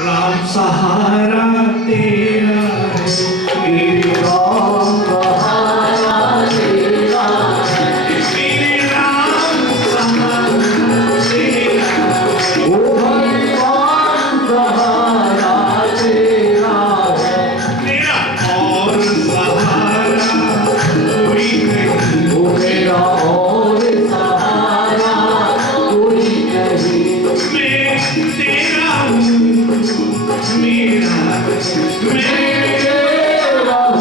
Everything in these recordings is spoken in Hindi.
राम सहारा तेरा मेरे राम सहारा तेरा मेरे राम सहारा तेरा ओ भगवान सहारा तेरा मेरा और सहारा कोई नहीं ओ मेरा और सहारा कोई नहीं मैं तेरा हूँ मेरा मेरा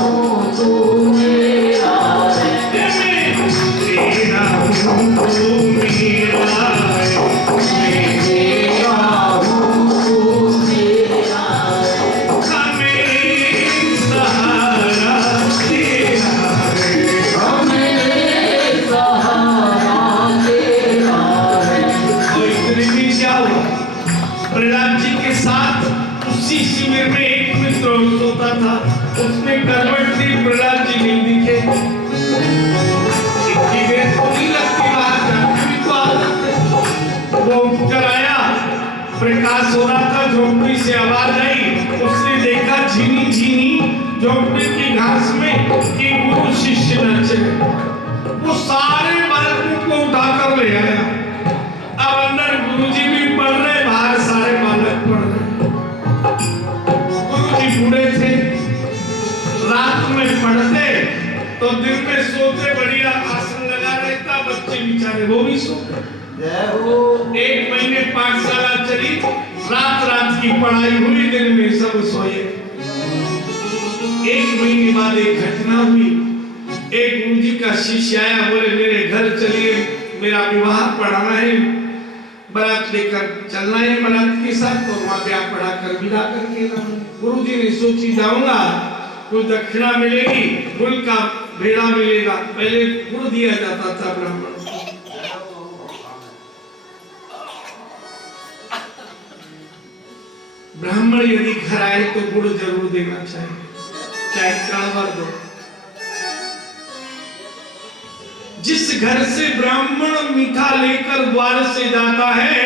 हूँ तू मेरा तेरा हूँ तू मेरा मैं तेरा हूँ तू मेरा हमें सहारा तेरा हमें सहारा तेरा और इतने भी क्या हुआ प्रहलाद जी के साथ उसी शिविर में एक मित्र सोता था उसने करवट ली प्रहलाद जी नहीं दिखे इतनी देर तो नहीं लगती बाहर जाने भी तो आदत है वो उठकर आया प्रकाश हो रहा था झोपड़ी से आवाज आई उसने देखा झीनी झीनी झोपड़ी की घास में कि गुरु शिष्य नाचे वो सारे बालकों को उठाकर ले आया अब अंदर गुरुजी भी पढ़ रहे बाहर सारे बालक पढ़ रहे गुरुजी बूढ़े थे रात में पढ़ते तो दिन में सोते बढ़िया आसन लगा रहता बच्चे बेचारे वो भी सोते एक महीने पाठशाला चली रात रात की पढ़ाई हुई दिन में सब सोए एक महीने बाद एक घटना हुई एक गुरुजी का शिष्य आया बोले मेरे घर चलिए मेरा विवाह पढ़ाना है बारात लेकर चलना है बारात के साथ और वहां ब्याह पढ़ा कर विदा करके गुरुजी ने सोची जाऊंगा कुछ दक्षिणा मिलेगी गुड़ का भेड़ा मिलेगा पहले गुड़ दिया जाता था ब्राह्मण ब्राह्मण यदि घर आए तो गुड़ जरूर देना चाहिए चाहे कणवर दो जिस घर से ब्राह्मण मीठा लेकर द्वार से जाता है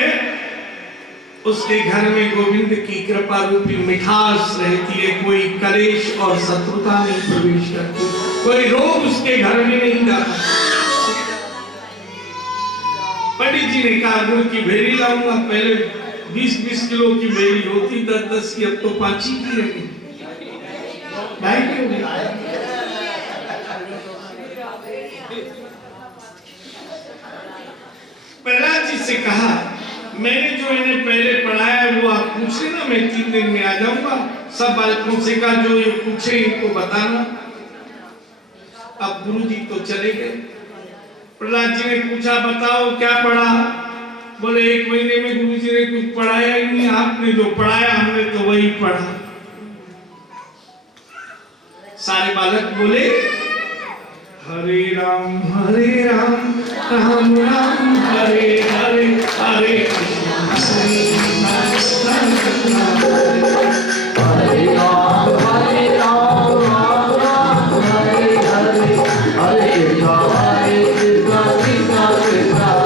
उसके घर में गोविंद की कृपा रूपी मिठास रहती है कोई कलेश और शत्रुता नहीं प्रवेश करती कोई रोग उसके घर में नहीं जाता पंडित जी ने कहा गुड़ की भेड़ी लाऊंगा पहले 20-20 किलो की भेड़ी होती 10-10 की अब तो 5 ही की रही प्रहलाद जी से कहा मैंने जो इन्हें पहले पढ़ाया वो आप पूछ लेना मैं 3 दिन में आ जाऊंगा सब बालकों से कहा जो ये पूछे इनको बताना अब गुरुजी तो चले गए प्रहलाद जी ने पूछा बताओ क्या पढ़ा बोले 1 महीने में गुरुजी ने कुछ पढ़ाया ही नहीं आपने जो पढ़ाया हमने तो वही पढ़ा सारे बालक बोले हरे राम राम राम हरे हरे हरे कृष्णा हरे कृष्णा हरे राम राम राम हरे हरे हरे कृष्णा कृष्णा कृष्णा हरे हरे राम हरे राम हरे हरे हरे राम हरे हरे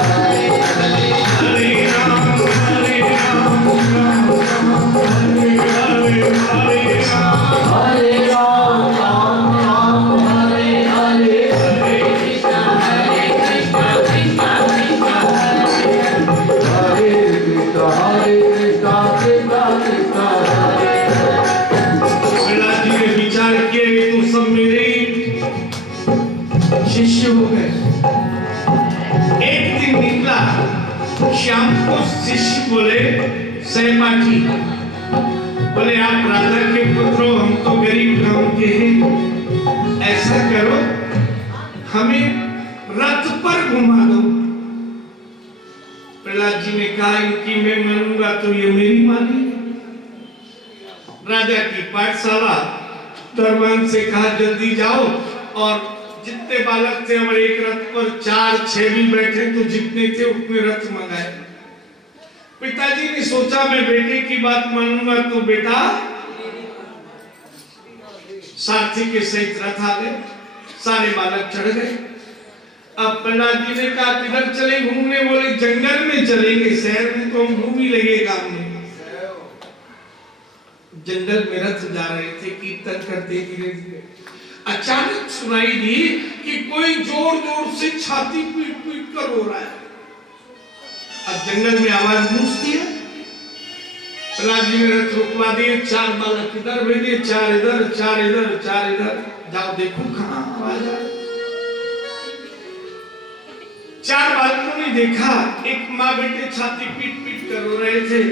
शिष्य हो गए एक दिन निकला शाम को शिष्य बोले सहपाठी बोले आप राजा के पुत्र हो हम तो गरीब गांव के हैं ऐसा करो हमें रथ पर घुमा दो प्रहलाद जी ने कहा इनकी मैं मानूंगा तो ये मेरी मानी राजा की पाठशाला दरबान से कहा जल्दी जाओ और जितने बालक थे हमारे एक रथ पर 4-6 भी बैठे तो जितने थे उतने रथ मंगाए पिताजी ने सोचा मैं बेटे की बात मानूंगा तो बेटा सारथी के सहित रथ आ गए सारे बालक चढ़ गए अब प्रहलाद जी ने कहा किधर चले घूमने बोले जंगल में चलेंगे शहर में तो हम घूम ही लेंगे काम में जंगल में रथ जा रहे थे, कीर्तन करते धीरे धीरे। अचानक सुनाई दी कि कोई जोर जोर से छाती पीट पीट कर रो रहा है। अब जंगल में आवाज गूंजती है। प्रहलाद जी ने रथ रुकवा दिए, 4 बालक इधर भेजे, 4 इधर, 4 इधर, 4 इधर, जाओ देखो कहां आवाज आ रही। 4 बालकों ने देखा, एक माँ बेटे छाती पीट पीट कर रो रहे थे।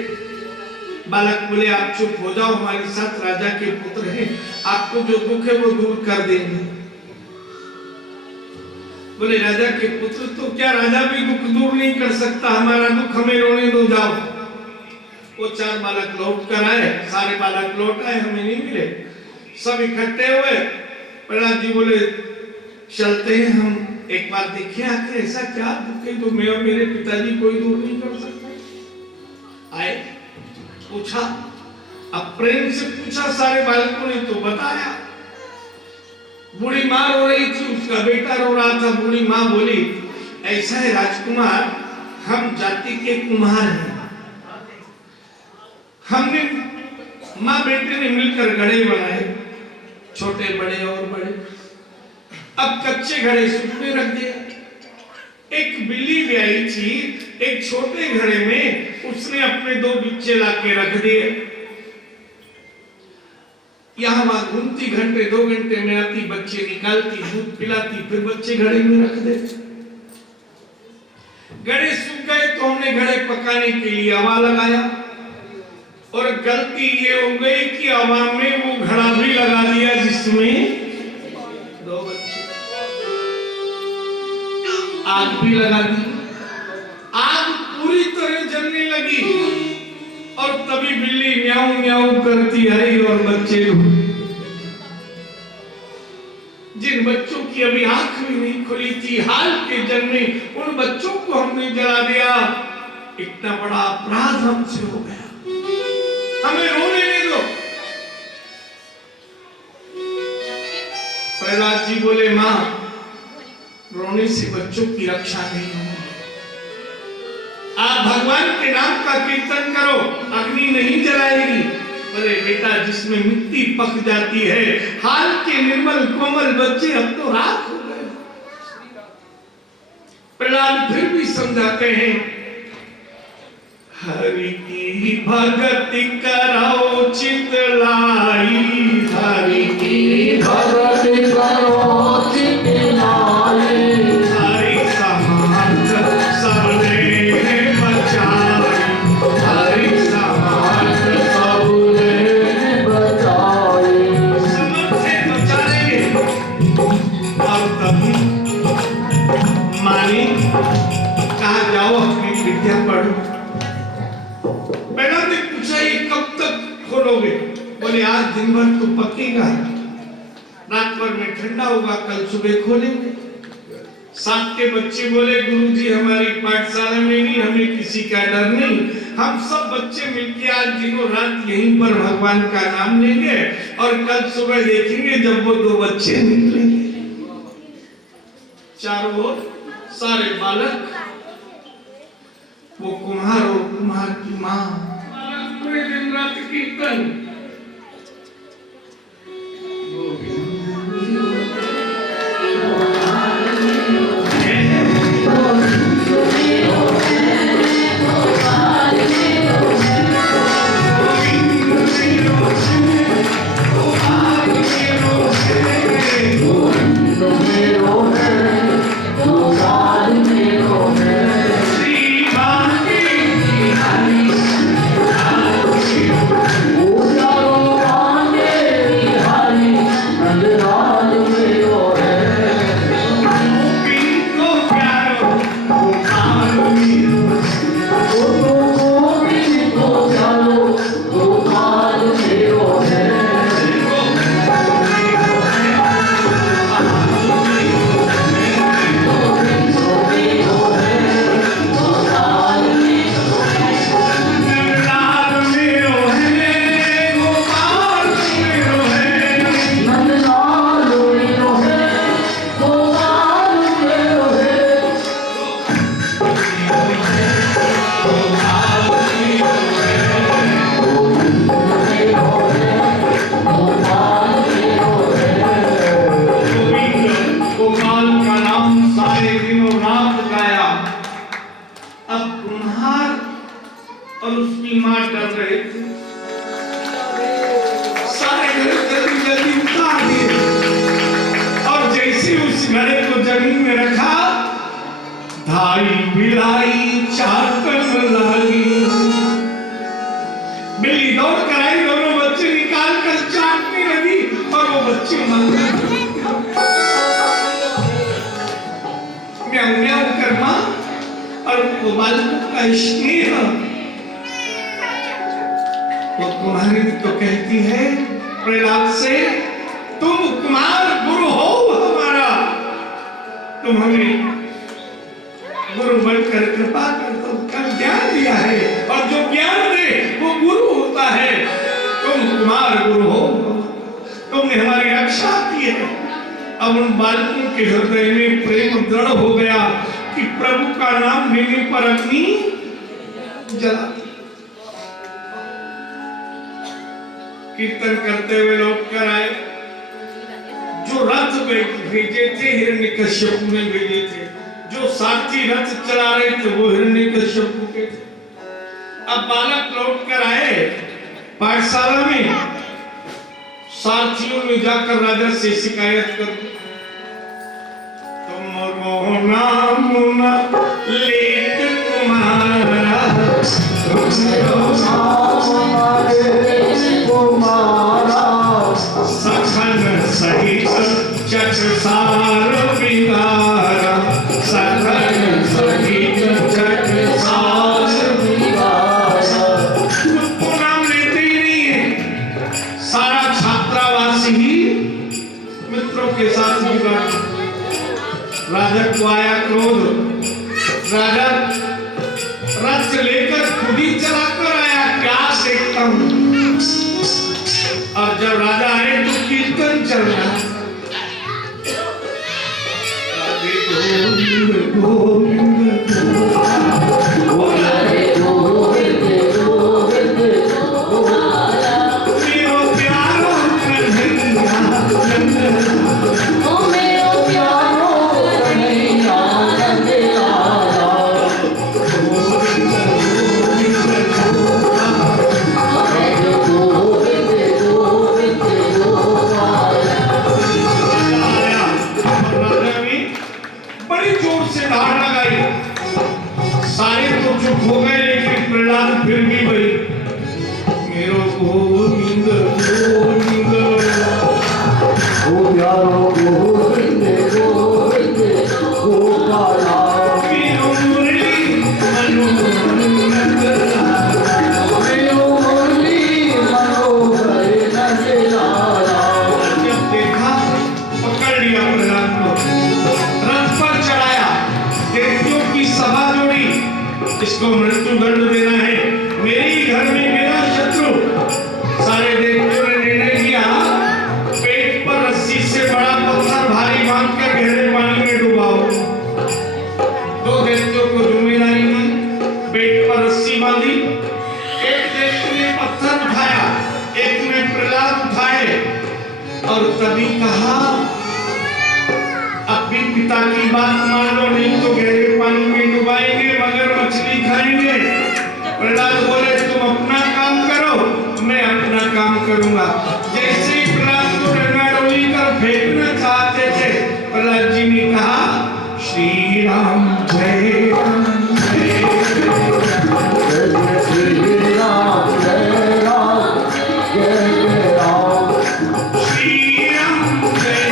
बालक बोले आप चुप हो जाओ, हमारे साथ राजा के पुत्र हैं, आपको जो दुख है वो दूर कर देंगे। बोले राजा के पुत्र तो क्या राजा भी दुख दूर नहीं कर सकता, हमारा दुख हमें रोने दो, जाओ। वो 4 बालक लौट कर आए, सारे बालक लौट आए, हमें नहीं मिले। सब इकट्ठे हुए। प्रहलाद जी बोले चलते हैं हम एक बार देखें आखिर ऐसा क्या दुख है तो मैं और मेरे पिताजी कोई दूर नहीं कर सकते। आए, पूछा, अब प्रेम से पूछा, सारे बालकों ने तो बताया। बूढ़ी माँ रो रही थी, उसका बेटा रो रहा था। बूढ़ी माँ बोली ऐसा है राजकुमार, हम जाति के कुम्हार हैं, हमने माँ बेटे ने मिलकर घड़े बनाए, छोटे बड़े और बड़े। अब कच्चे घड़े सूखने रख दिए। एक बिल्ली भी आई थी, एक छोटे घड़े में उसने अपने 2 बच्चे लाके रख दिए। यहां वहां घूमती, घंटे 2 घंटे में आती, बच्चे निकालती, दूध पिलाती, फिर बच्चे घड़े में रख देती। घड़े सूख गए तो हमने घड़े पकाने के लिए हवा लगाया, और गलती ये हो गई कि हवा में वो घड़ा भी लगा दिया जिसमें 2 बच्चे। आग भी लगा दी, आग पूरी तरह जलने लगी, और तभी बिल्ली म्याऊं म्याऊं करती आई और बच्चे जिन बच्चों की अभी आंख भी नहीं खुली थी, हाल के जन्मे, उन बच्चों को हमने जला दिया। इतना बड़ा अपराध हमसे हो गया, हमें रोने नहीं दो। प्रहलाद जी बोले मां, रोने से बच्चों की रक्षा नहीं होगी, आप भगवान के नाम का कीर्तन करो, अग्नि नहीं जलाएगी। बोले बेटा जिसमें मिट्टी पक जाती है, हाल के निर्मल कोमल बच्चे अब तो राख हो गए। प्रहलाद फिर भी समझाते हैं, हरि की भक्ति कराओ चित लाई, हरि की भक्ति करो चित लाई, हरि समार्थ सबने बचाई, हरि समार्थ सबने बचाई। समर्थ से बचाएंगे और तभी मानी कहा जाओ अपनी विद्या पढ़ो। मैंने पूछा ये कब तक खोलोगे? बोले आज दिन भर तो पकेगा, रात भर में ठंडा होगा, कल सुबह खोलेंगे। 7 के बच्चे बोले गुरुजी हमारी पाठशाला में नहीं, हमें किसी का डर नहीं, हम सब बच्चे मिलके आज दिनों रात यहीं पर भगवान का नाम लेंगे, और कल सुबह देखेंगे जब वो 2 बच्चे निकलेंगे। चारों ओर सारे बालक, वो कुम्हार और कुम्हार की माँ, पूरे दिन रात कीर्तन। Oh उस घड़े को जमीन में रखा, धाई बिलाई चाटन लगी। बिल्ली दौड़ कर आई, दोनों बच्चे निकाल कर चाटने लगी और वो बच्चे मर गए। म्याऊं म्याऊं कर मां और वो बालकों का स्नेह वो कुमारी तो कहती है प्रहलाद से, तुम कुमार गुरु हो हमारा, तुम हमें गुरु बनकर कृपा कर दो, कल ज्ञान दिया है और जो ज्ञान दे वो गुरु होता है। तुम कुमार गुरु हो, तुमने हमारी रक्षा की है। अब उन बालकों के हृदय में प्रेम दृढ़ हो गया कि प्रभु का नाम लेने पर अग्नि जला। कीर्तन करते हुए लौट कर आए, जो रथ भेजे थे हिरण्यकश्यप ने भेजे थे, जो सारथी रथ चला रहे थे वो हिरण्यकश्यप के थे। अब बालक लौट कर आए पाठशाला में, सारथियों ने जाकर राजा से शिकायत कर दी, तुम नाम लेत कुमारा, सखन सहित चटसार बिगारा, सखन सहित चटसार बिगारा। उसको नाम लेते ही नहीं है, सारा छात्रावास ही मित्रों के साथ बिगाड़ा। राजा को आया क्रोध, राजा रथ लेकर खुद ही चलाकर आया, क्या देखता हूं। और जब राजा आए तो कीर्तन चल रहा, गोविंद गोविंद हो गए, लेकिन प्रहलाद फिर भी वही, मेरो गोविंद गोविंद ओ प्यारो गोविंद गोविंद गोपाला, मेरो मुरली मनोहर मेरो मुरली मनोहर नंदलाला। जब देखा पकड़ लिया प्रहलाद को, रथ पर चढ़ाया, देवताओं की सभा जोड़ी, इसको मृत्यु दंड देना है, मेरे घर में मेरा शत्रु। सारे देवताओं ने निर्णय किया, पेट पर रस्सी से बड़ा पत्थर भारी बांध कर गहरे पानी में डुबाओ। दो देवताओं को जिम्मेदारी दी, पेट पर रस्सी बांधी। एक देवता ने पत्थर उठाया, एक ने प्रहलाद उठाए और तभी कहा, अब भी पिता की बात मान लो, नहीं तो गहरे पानी में डुबाएंगे, मगर मछली खाएंगे। प्रहलाद बोले, तुम अपना काम करो, मैं अपना काम करूंगा। जैसे ही प्रहलाद को डंडा-डोली कर फेंकना चाहते थे, प्रहलाद जी ने कहा, श्री राम जय राम जय श्री राम जय राम जय राम श्री राम जय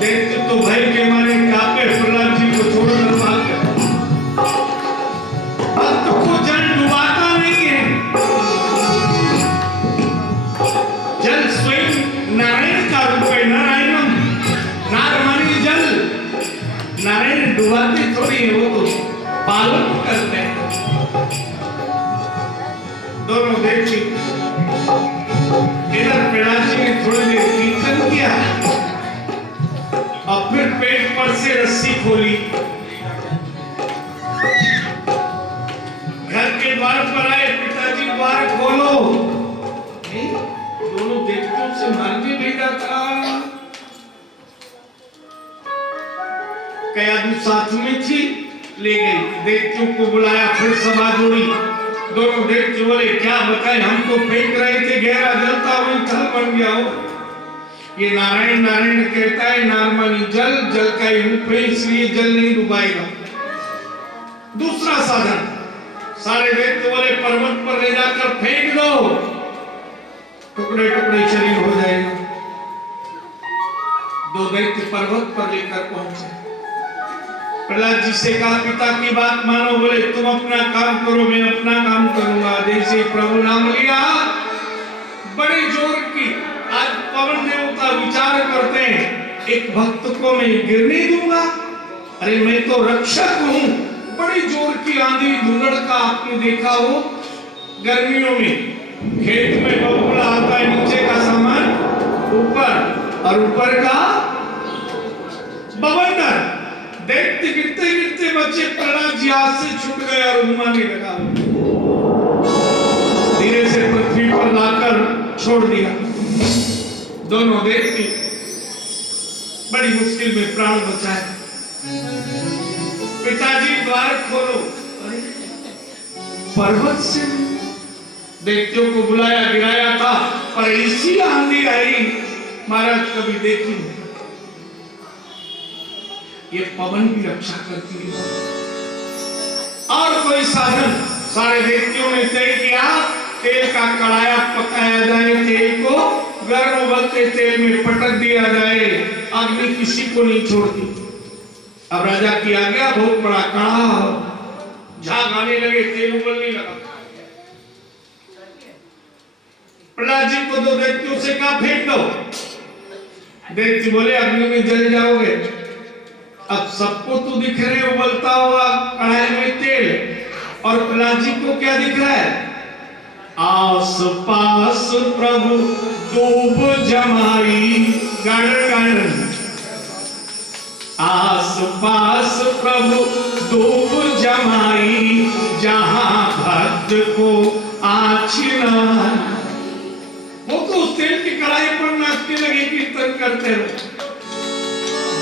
देखते तो भाई के मारे कापे, प्रहलाद जी को छोड़ स्वयं नारायण का रूप है। नारायणम नार माने जल, नारायण डुबाते थोड़ी है, वो तो पालन करते हैं। दोनों देखी इधर पिलाजी ने थोड़ी देर कीर्तन किया और फिर पेट पर से रस्सी खोली, घर के द्वार पर आए। पिताजी द्वार खोलो, दोनों देखतों से मांगे भेजा था। कई आदमी साथ में थी, ले गई। देखतियों को बुलाया, फिर सभा जोड़ी। दोनों देखते बोले क्या बताएं, हमको फेंक रहे थे, गहरा जलता हुआ थल बन गया हो। ये नारायण नारायण कहता है, नारमानी जल, जल का ही रूप है, इसलिए जल नहीं डुबाएगा। दूसरा साधन, सारे व्यक्ति बोले पर्वत पर ले जाकर फेंक दो, टुकड़े टुकड़े शरीर हो जाएगा। दो दैत्य पर्वत पर लेकर पहुंचे। प्रहलाद जी से कहा पिता की बात मानो। बोले तुम अपना काम करो, मैं अपना काम करूंगा। जैसे प्रभु नाम लिया, बड़े जोर की आज पवन देवता विचार करते हैं, एक भक्त को मैं गिरने दूंगा? अरे मैं तो रक्षक हूं। बड़ी जोर की आंधी धुंधड़ का आपने देखा हो, गर्मियों में खेत में बबूला आता है, नीचे का सामान ऊपर और ऊपर का बवंडर। देखते गिरते गिरते बच्चे प्रहलाद जी हाथ से छूट गए और घुमाने लगा। धीरे से पृथ्वी पर लाकर छोड़ दिया। दोनों देखते बड़ी मुश्किल में प्राण बचाए। पिताजी द्वार खोलो, पर्वत से दैत्यों को बुलाया, गिराया था, पर इसी आंधी आई महाराज कभी देखी नहीं। ये पवन की रक्षा करती है। और कोई साधन, सारे व्यक्तियों ने तय किया तेल का कड़ाया पकाया जाए, तेल को गर्म उबलते तेल में पटक दिया जाए, अग्नि किसी को नहीं छोड़ती। अब राजा की आज्ञा, बहुत बड़ा कड़ा, झाग आने लगे, तेल उबलने लगा। प्रहलाद जी को दो दैत्यों से कहा फेंक दो। दैत्य बोले अग्नि में जल जाओगे। अब सबको तो दिख रहे उबलता हुआ कढ़ाई में तेल, और प्रहलाद जी को क्या दिख रहा है? आस पास प्रभु दूब जमाई गण गण, आस पास प्रभु दूब जमाई, जहां भक्त को आछिना। वो तो उस तेल की कढ़ाई पर नाचने लगे, कीर्तन करते रहे।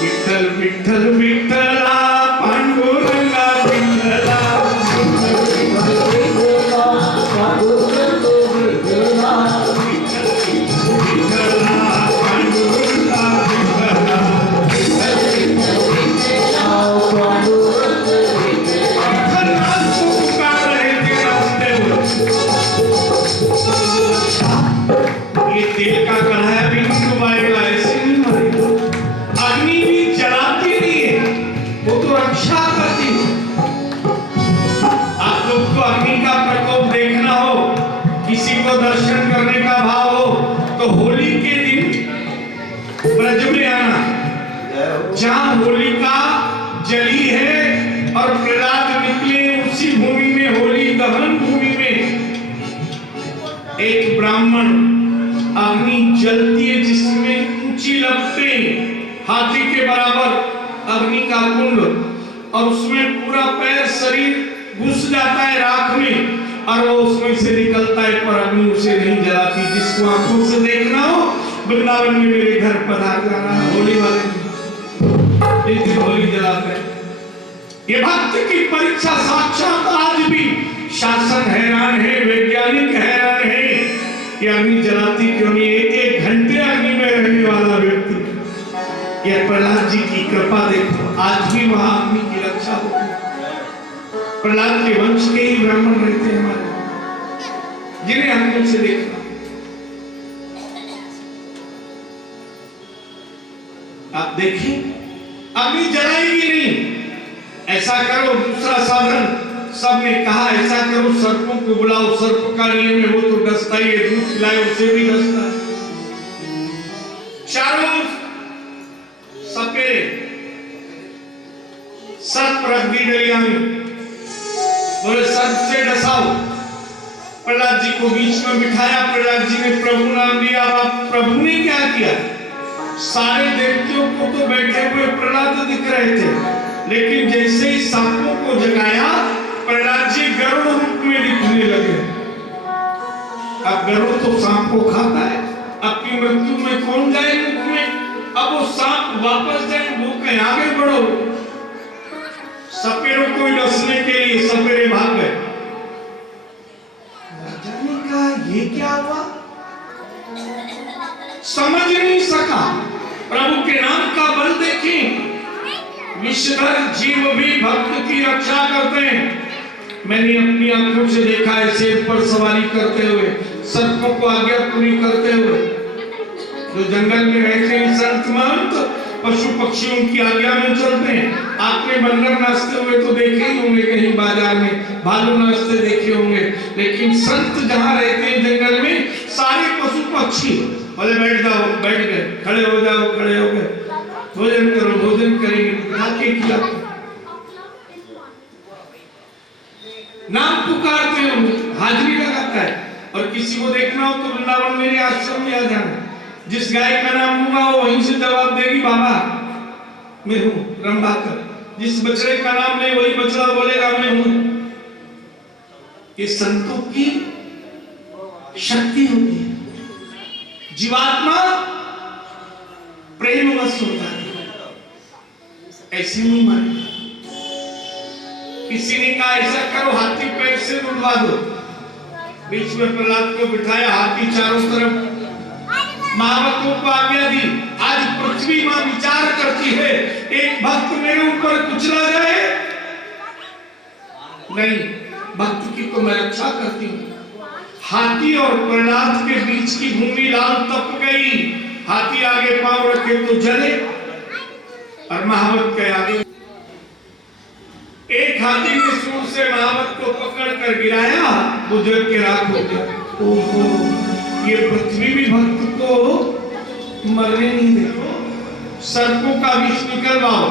विठ्ठल विठ्ठल विठ्ठला पांडुरंगा विठ्ठला, ये तेल का कढ़ाया भी डुबाएगा, ऐसे नहीं मरेगा। अग्नि भी जलाती नहीं है, वो तो रक्षा करती है। आप लोग को अग्नि का प्रकोप देखना हो, किसी को दर्शन करने का भाव हो, तो होली के दिन ब्रज में आना, जहां होलिका जली है और प्रहलाद निकले, उसी भूमि में, होली दहन भूमि में एक ब्राह्मण अग्नि जलती है, जिसमें ऊंची लपटें हाथी के बराबर अग्नि का कुंड, और उसमें पूरा पैर शरीर घुस जाता है राख में, और वो उसमें से निकलता है, पर अग्नि उसे नहीं जलाती। जिसको आंखों से देखना हो, वृंदावन में मेरे घर पधार जाना, होली वाले दिन होली जलाते हैं। ये भक्त की परीक्षा साक्षात आज भी शासन हैरान है, वैज्ञानिक हैरान है कि अग्नि जलाती क्यों नहीं। एक घंटे अग्नि में रहने वाला व्यक्ति, यह प्रहलाद जी की कृपा देखो, आज भी वहां अग्नि की रक्षा होती है। प्रहलाद के वंश के ही ब्राह्मण रहते हैं हमारे, जिन्हें हम से देखना। आप देखें, अग्नि जलाएगी नहीं। ऐसा करो, दूसरा साधन सबने कहा ऐसा करो, सर्पों को बुलाओ। सर्प का नियम है, वो तो डसता ही है, दूध पिलाए उसे भी डसता है। चारों सपेरे सर्प रख दी डलिया में, बोले सर्प से डसाओ। प्रहलाद जी को बीच में बिठाया, प्रहलाद जी ने प्रभु नाम लिया। अब प्रभु ने क्या किया, सारे देवताओं को तो बैठे हुए प्रहलाद दिख रहे थे, लेकिन जैसे ही सांपों को जगाया प्रहलाद जी गरुड़ रूप में दिखने लगे। अब गरुड़ तो सांप को खाता है, अपनी मृत्यु में कौन जाए मुख में। अब वो सांप वापस जाए, वो कहीं आगे बढ़ो। सपेरों को डसने के लिए सपेरे भाग गए। राजा ने कहा ये क्या हुआ, समझ नहीं सका। प्रभु के नाम का बल देखें, विषधर जीव भी भक्त की रक्षा करते हैं। मैंने अपनी आंखों से देखा है शेर पर सवारी करते हुए, सर्पों को आज्ञा पूरी करते हुए। जो जंगल में रहते हैं संत महंत, पशु पक्षियों की आज्ञा में चलते हैं। आपने बंदर नाचते हुए तो देखे ही होंगे, कहीं बाजार में भालू नाचते देखे होंगे, लेकिन संत जहाँ रहते हैं जंगल में, सारे पशु पक्षी बोले बैठ जाओ, बैठ गए, खड़े हो जाओ, खड़े हो गए, भोजन करो, भोजन करेंगे, खाके किया नाम पुकारते होंगे, हाजिरी लगाता है। और किसी को देखना हो तो वृंदावन मेरे आश्रम में आ जाना, जिस गाय का नाम होगा वो वहीं से जवाब देगी बाबा मैं हूं रंभाकर। जिस बछड़े का नाम ले वही बछड़ा बोलेगा मैं हूं। ये संतों की शक्ति होती है। जीवात्मा प्रेम वश होता है, ऐसे नहीं मारे। किसी ने कहा ऐसा करो हाथी पैर से उड़वा दो, बीच में प्रहलाद को बिठाया, हाथी चारों तरफ। महाभक्तों को आज्ञा दी, आज पृथ्वी मां विचार करती है एक भक्त मेरे ऊपर कुचला जाए, नहीं, भक्त की तो मैं रक्षा करती हूँ। हाथी और प्रहलाद के बीच की भूमि लाल तप गई। हाथी आगे पांव रखे तो जले, और महाभक्त के आगे एक हाथी ने सूर से महाभक्त को पकड़ कर गिराया, वो जल के राख हो गया। ओहो, ये पृथ्वी भी भक्त को मरने नहीं देती। सर्पों का विष निकलवाओ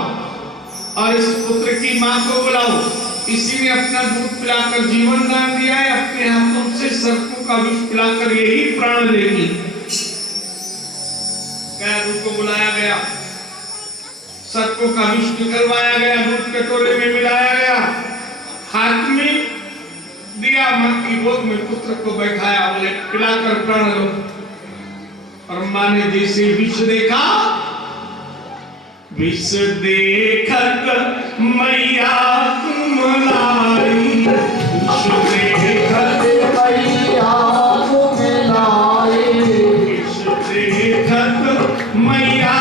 और इस पुत्र की मां को बुलाओ। इसी ने अपना दूध पिलाकर जीवन दान दिया है, अपने हाथों से सर्पों का विष पिलाकर यही प्राण लेगी। दूध को बुलाया गया, सर्पों का विष निकलवाया गया, दूध कटोरे में मिलाया गया, हाथ में दिया, मां की गोद में पुत्र को बैठाया, बोले पिलाकर प्राण लो। और मां ने जैसे विष देखा, विष देखत मैया तुम लाई, विष देखत मैया तुम लाई, विष देखत मैया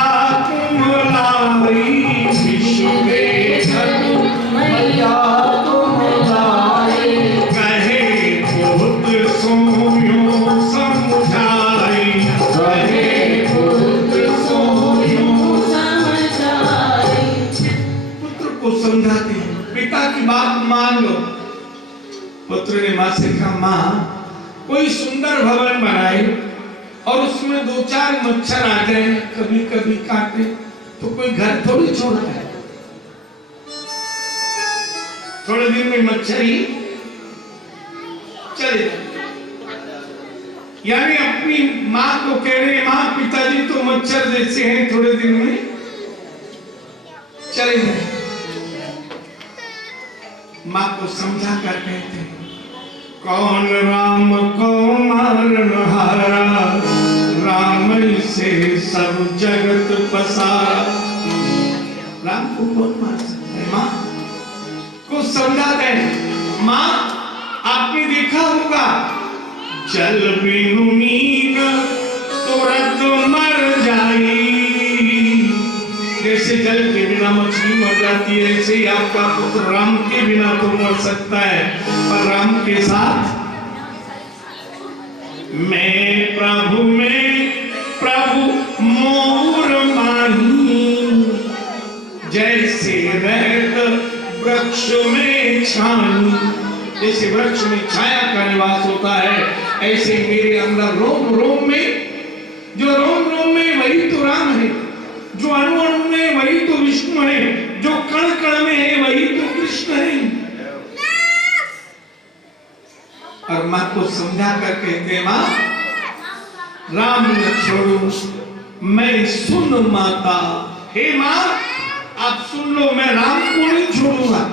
तुम लाई, विष देखत मैया तुम लाई, कहे पुत्र सोयो समझाई, कहे पुत्र सोयो समझाई। पुत्र को समझाते हैं, पिता की बात मान लो। पुत्र ने मां से कहा, मां कोई सुंदर भवन बनाए और उसमें दो चार मच्छर आ जाए, कभी कभी काटे, तो कोई घर थोड़ी छोड़ता है। थोड़े दिन में मच्छर ही चले जाए। यानी अपनी मां को कह रहे, मां पिताजी तो मच्छर जैसे हैं, थोड़े दिन में चले जाए। मां को समझा कर कहते हैं, कौन राम को मारन हारा, राम से सब जगत पसारा। राम को कौन मार सकता है? मां को समझा दे। मां आपने देखा होगा, जल बिनु मीन तुरंत मर जाई। जैसे जल के बिना मछली मर जाती है, ऐसे ही आपका पुत्र राम के बिना तो मर सकता है, पर राम के साथ मैं प्रभु में प्रभु मोर माही, जैसे रहत वृक्ष में छानी। जैसे वृक्ष में छाया का निवास होता है, ऐसे मेरे अंदर रोम रोम में, जो रोम रोम में वही तो राम है, जो अणु अणु में है वही तो विष्णु है, जो कण कण में है वही तो कृष्ण है। और माँ को समझा कर कहते हैं, माँ राम न छोड़ो मैं सुन माता। हे माँ आप सुन लो, मैं राम को नहीं छोड़ूंगा।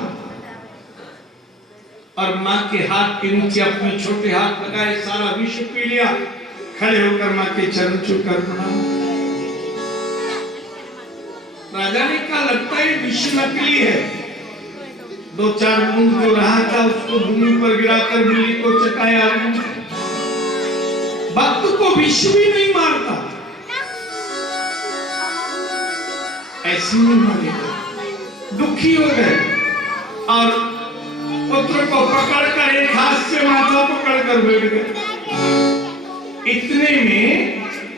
और माँ के हाथ के नीचे अपने छोटे हाथ लगाए, सारा विश्व पी लिया। खड़े होकर माँ के चरण छूकर प्रणाम। राजा ने कहा लगता है विश्व नकली है। 2-4 बूंद जो रहा था उसको भूमि पर गिराकर बिल्ली को चटाया। भक्त को विश्व भी नहीं मारता, ऐसे नहीं मारेगा। दुखी हो गए और पुत्र को पकड़कर एक हाथ से माथा पकड़कर बैठ गए। इतने में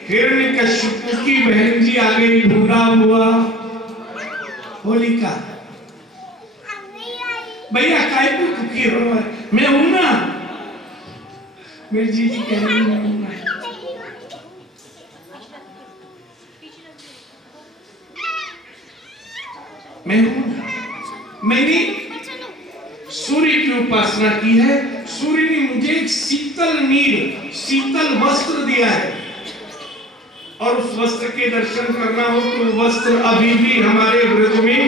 हिरण्यकश्यप की बहन जी आ गई। ढूंढा हुआ होलिका, भैया काय को दुखी हो रहा है? मैं हूं ना। मेरी जीजी कह रही मैं हूं ना। मैं हूं। मैंने सूर्य की उपासना की है। सूर्य ने मुझे एक शीतल नीर, शीतल वस्त्र दिया है, और उस वस्त्र के दर्शन करना हो तो वस्त्र अभी भी हमारे ब्रज में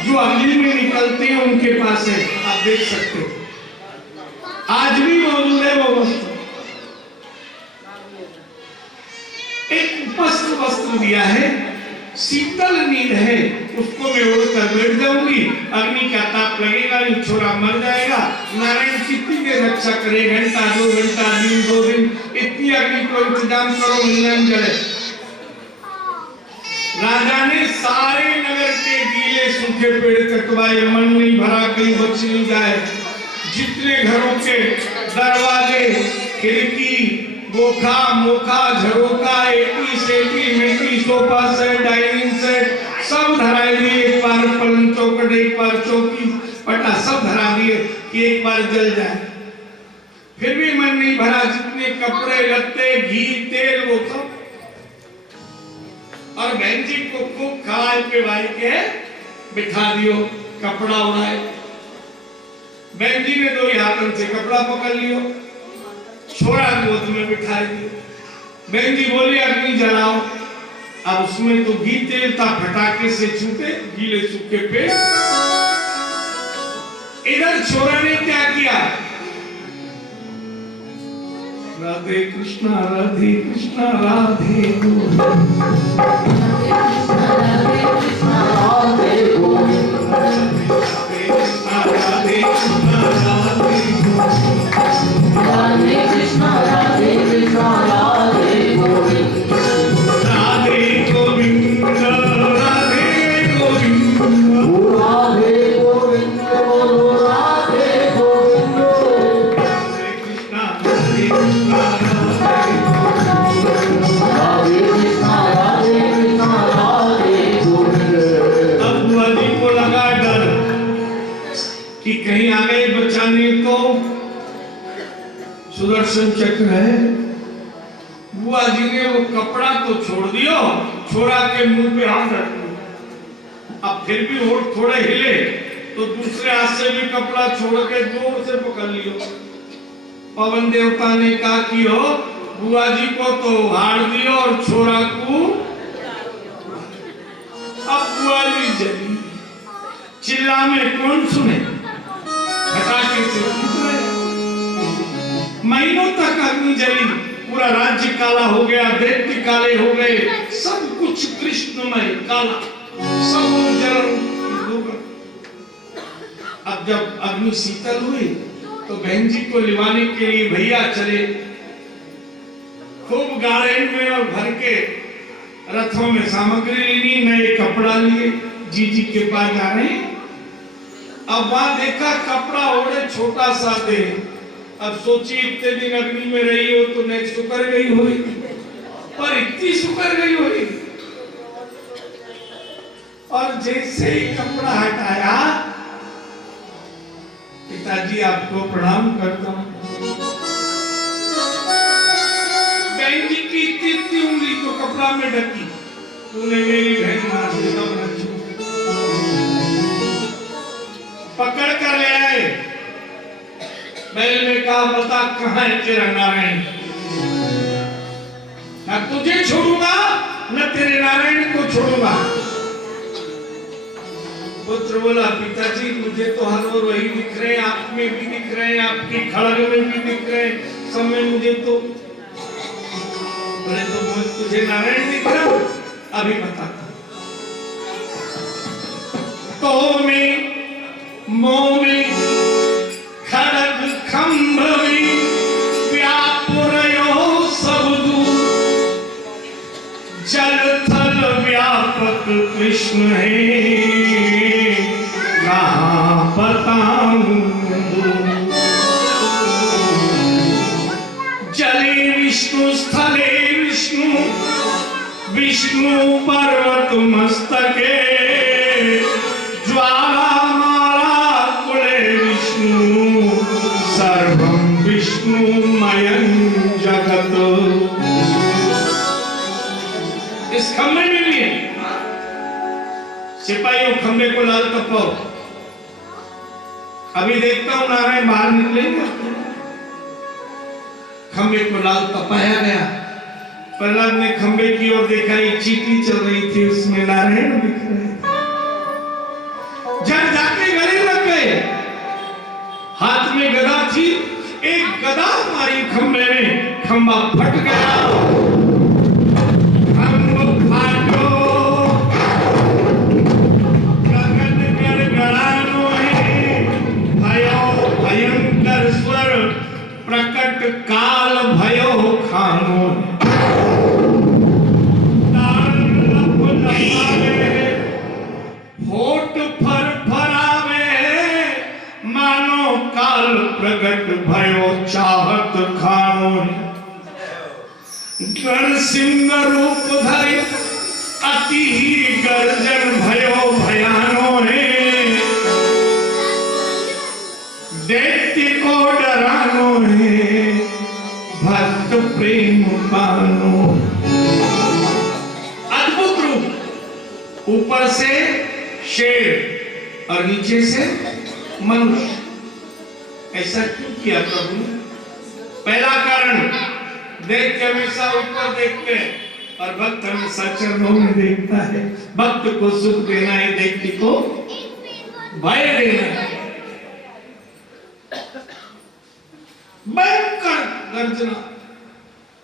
जो अग्नि में निकलते हैं उनके पास है, आप देख सकते हो। आज भी मौजूद है वो वस्त्र। एक वस्त्र दिया है, शीतल नींद है, उसको मैं ओढ़कर बैठ जाऊंगी। अग्नि का ताप लगेगा नहीं, छोरा मर जाएगा। नारायण कितनी देर रक्षा करे, घंटा 2 घंटा, दिन 2 दिन, इतनी अग्नि को इंतजाम करो, मिलन जले। राजा ने सारे नगर के गीले सूखे पेड़ कटवाए, मन नहीं भरा कहीं बच नहीं जाए। जितने घरों के दरवाजे, खिड़की, गोखा, मोखा, झरोका, एटी, सेटी, मेटी, सोफा सेट, डाइनिंग सेट सब धरा दिए। एक बार पलंग चौकट, एक बार चौकी पटा सब धरा दिए कि एक बार जल जाए। फिर भी मन नहीं भरा। जितने कपड़े लत्ते, घी, तेल, वो सब। और बहन जी को खूब खाए पिवाई के बिठा दियो, कपड़ा उड़ाए। बहन जी ने 2 हाथों से कपड़ा पकड़ लियो, छोरा गोद में बिठा दियो। बहन जी बोली अग्नि जलाओ। अब उसमें तो घी तेल था, फटाके से छूटे गीले सूखे पेड़। इधर छोरा ने क्या किया? राधे कृष्णा राधे कृष्णा राधे गोविंद, राधे कृष्णा राधे गोविंद, राधे कृष्णा राधे कृष्णा राधे गोविंद, राधे कृष्णा राधे कृष्णा राधे गोविंद, राधे गोविंद, राधे गोविंद, राधे गोविंद, बोलो राधे गोविंद, राधे कृष्णा राधे कृष्णा राधे कृष्णा राधे कृष्णा राधे गोविंद। अब बुआ जी को लगा डर कि कहीं आ गए बचाने को। सुदर्शन चक्र है। बुआ जी ने वो कपड़ा तो छोड़ दियो, छोरा के मुंह पे हाथ रख दिया। अब फिर भी होठ थोड़े हिले तो दूसरे हाथ से भी कपड़ा छोड़ के जोर से पकड़ लियो। पवन देवता ने कहा कि हो बुआ जी को तो हार दियो और छोरा को। अब बुआ जी जली, चिल्ला में कौन सुने, फटाके से फूट रहे। महीनों तक अग्नि जली, पूरा राज्य काला हो गया, दैत्य काले हो गए, सब कुछ कृष्णमय काला, सब जल। अब जब अग्नि शीतल हुई तो बहन जी को लिवाने के लिए भैया चले। खूब गाड़े में और भर के रथों में सामग्री लेनी, नए कपड़ा लिए, जीजी के पास जा रहे हैं। अब वहां देखा कपड़ा ओढ़े छोटा सा दे। अब सोची इतने दिन अग्नि में रही हो तो नेक्स्ट सुकर गई होगी, पर इतनी सुकर गई होगी। और जैसे ही कपड़ा हटाया, पिताजी आपको प्रणाम करता हूं। बहन जी की इतनी उंगली तो कपड़ा में ढकी, तूने मेरी बहन मार दी, पकड़ कर ले आए। बैल ने कहा बता कहां है तेरा नारायण, न तुझे छोड़ूंगा न तेरे नारायण को छोड़ूंगा। पुत्र बोला पिताजी मुझे तो हर ओर वही दिख रहे हैं, आप में भी दिख रहे हैं, आपकी खड़ग में भी दिख रहे हैं, सब में मुझे तो बोले तो तुझे नारायण दिख रहा हूं, अभी बताता तो में मोह में खड़ग खंभ में व्यापुरयो सबदू, जल थल व्यापक कृष्ण है कहां बताऊं। जले विष्णु स्थले विष्णु, विष्णु पर्वत मस्तके, ज्वालामाला कुले विष्णु, सर्वं विष्णुमयं जगत। इस खंबे में भी है, सिपाहियों खंबे को लाल कपाओ। अभी देखता हूं नारायण बाहर निकलेंगे, खंबे को लाल तपाया गया। प्रहलाद ने खंबे की ओर देखा, एक चीटी चल रही थी, उसमें नारायण दिख रहे थे। जब जाके गले लग गए, हाथ में गदा थी, एक गदा मारी खंबे में, खंबा फट गया। भयंकर स्वर प्रकट काल भयो खानो, होठ फर फरावे, मानो काल प्रकट भयो चाहत खानो। नरसिंह रूप धरि अति गर्जन भयो भयानो है, दैत्य को डरानो है भक्त प्रेम पानो। अद्भुत रूप, ऊपर से शेर और नीचे से मनुष्य। ऐसा क्यों किया प्रभु ने? पहला कारण, दैत्य हमेशा ऊपर देखते हैं और भक्त हमेशा चरणों में देखता है। भक्त को सुख देना है, दैत्य को भय देना है। भयंकर गर्जना,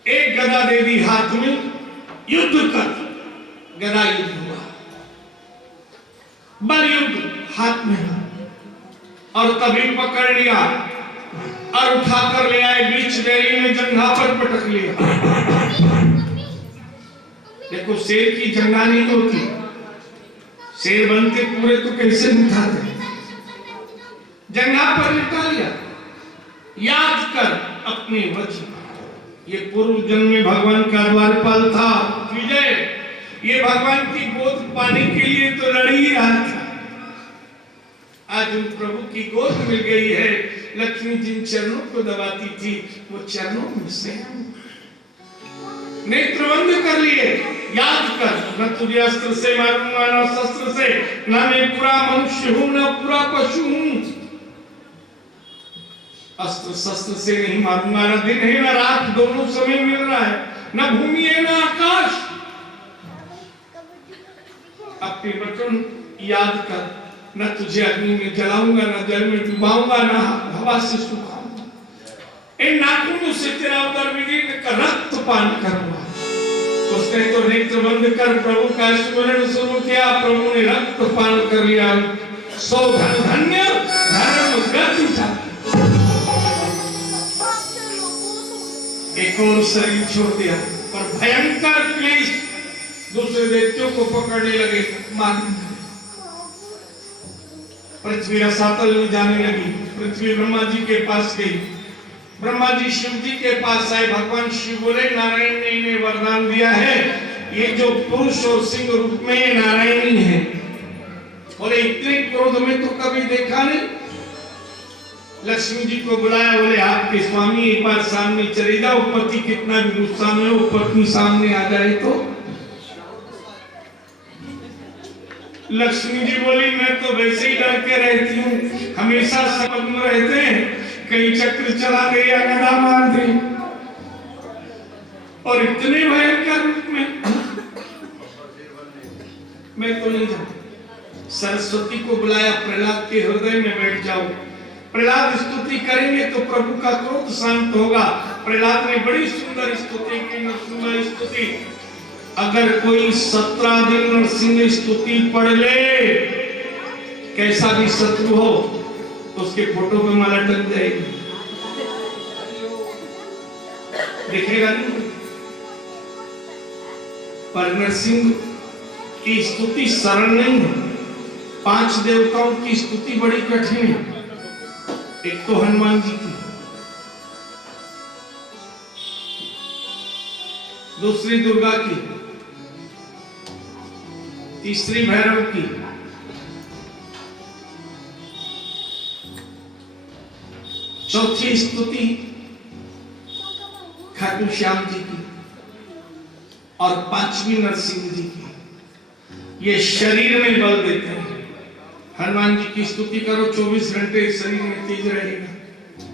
एक गदा दे दी हाथ में, युद्ध कर। गदा युद्ध हुआ, बल युद्ध हाथ में, और तभी पकड़ लिया और उठाकर ले आए, बीच डेरी में जंघा पर पटक लिया। देखो शेर की जंघा नहीं होती, शेर बनते पूरे तो कैसे उठाते, जंघा पर लिटा लिया। याद कर अपने वचन, ये पूर्व जन्म में भगवान का द्वारपाल था विजय, ये भगवान की गोद पाने के लिए तो लड़ ही रहा था। आज उन प्रभु की गोद मिल गई है। लक्ष्मी जिन चरणों को दबाती थी, वो चरणों में से नेत्र बंद कर लिए। याद कर, न तुझे अस्त्र से मारूंगा, न शस्त्र से, न मैं पूरा मनुष्य हूं, न पूरा पशु हूं। अस्त्र शस्त्र से नहीं मारूंगा, न दिन है न रात, दोनों समय मिल रहा है, न भूमि है न आकाश। अपने वचन याद कर, न तुझे अग्नि में जलाऊंगा, न जल में डुबाऊंगा, न हवा से सुखाऊंगा। इन नाखूनों से तेरा उदर विदीर्ण का रक्त पान करूंगा। उसने तो नेत्र बंद कर प्रभु का स्मरण शुरू किया, प्रभु ने रक्त पान कर लिया। सौ धन्य धर्म गति जाति। एक और शरीर छोड़ दिया और भयंकर क्लेश, दूसरे दैत्यों को पकड़ने लगे, मारने लगे। पृथ्वी रसातल में जाने लगी। पृथ्वी ब्रह्मा जी के पास गई, ब्रह्मा जी शिव जी के पास आए। भगवान शिव बोले, नारायण ने इन्हें वरदान दिया है, ये जो पुरुष और सिंह रूप में नारायणी है। बोले इतने क्रोध में तो कभी देखा नहीं। लक्ष्मी जी को बुलाया, बोले आपके स्वामी एक बार सामने चले जाओ, पति कितना भी गुस्सा में हो, पत्नी सामने आ जाए तो लक्ष्मी जी बोली मैं तो वैसे ही डर के रहती हूँ, हमेशा सपन में रहते हैं कहीं चक्र चला दे या गदा मार दे, और इतने भयंकर रूप में मैं तो नहीं जानता। सरस्वती को बुलाया, प्रहलाद के हृदय में बैठ जाओ, प्रहलाद स्तुति करेंगे तो प्रभु का क्रोध शांत होगा। प्रहलाद ने बड़ी सुंदर स्तुति की, नरसिंह स्तुति। अगर कोई 17 दिन नरसिंह स्तुति पढ़ ले, कैसा भी शत्रु हो उसके फोटो पे माला टंग जाएगी, दिखेगा नहीं। पर नरसिंह की स्तुति सरल नहीं है, 5 देवताओं की स्तुति बड़ी कठिन है। एक तो हनुमान जी की, दूसरी दुर्गा की, तीसरी भैरव की, चौथी स्तुति खाटू श्याम जी की, और 5वीं नरसिंह जी की। ये शरीर में बल देते हैं। हनुमान जी की स्तुति करो 24 घंटे शरीर में तेज रहेगा,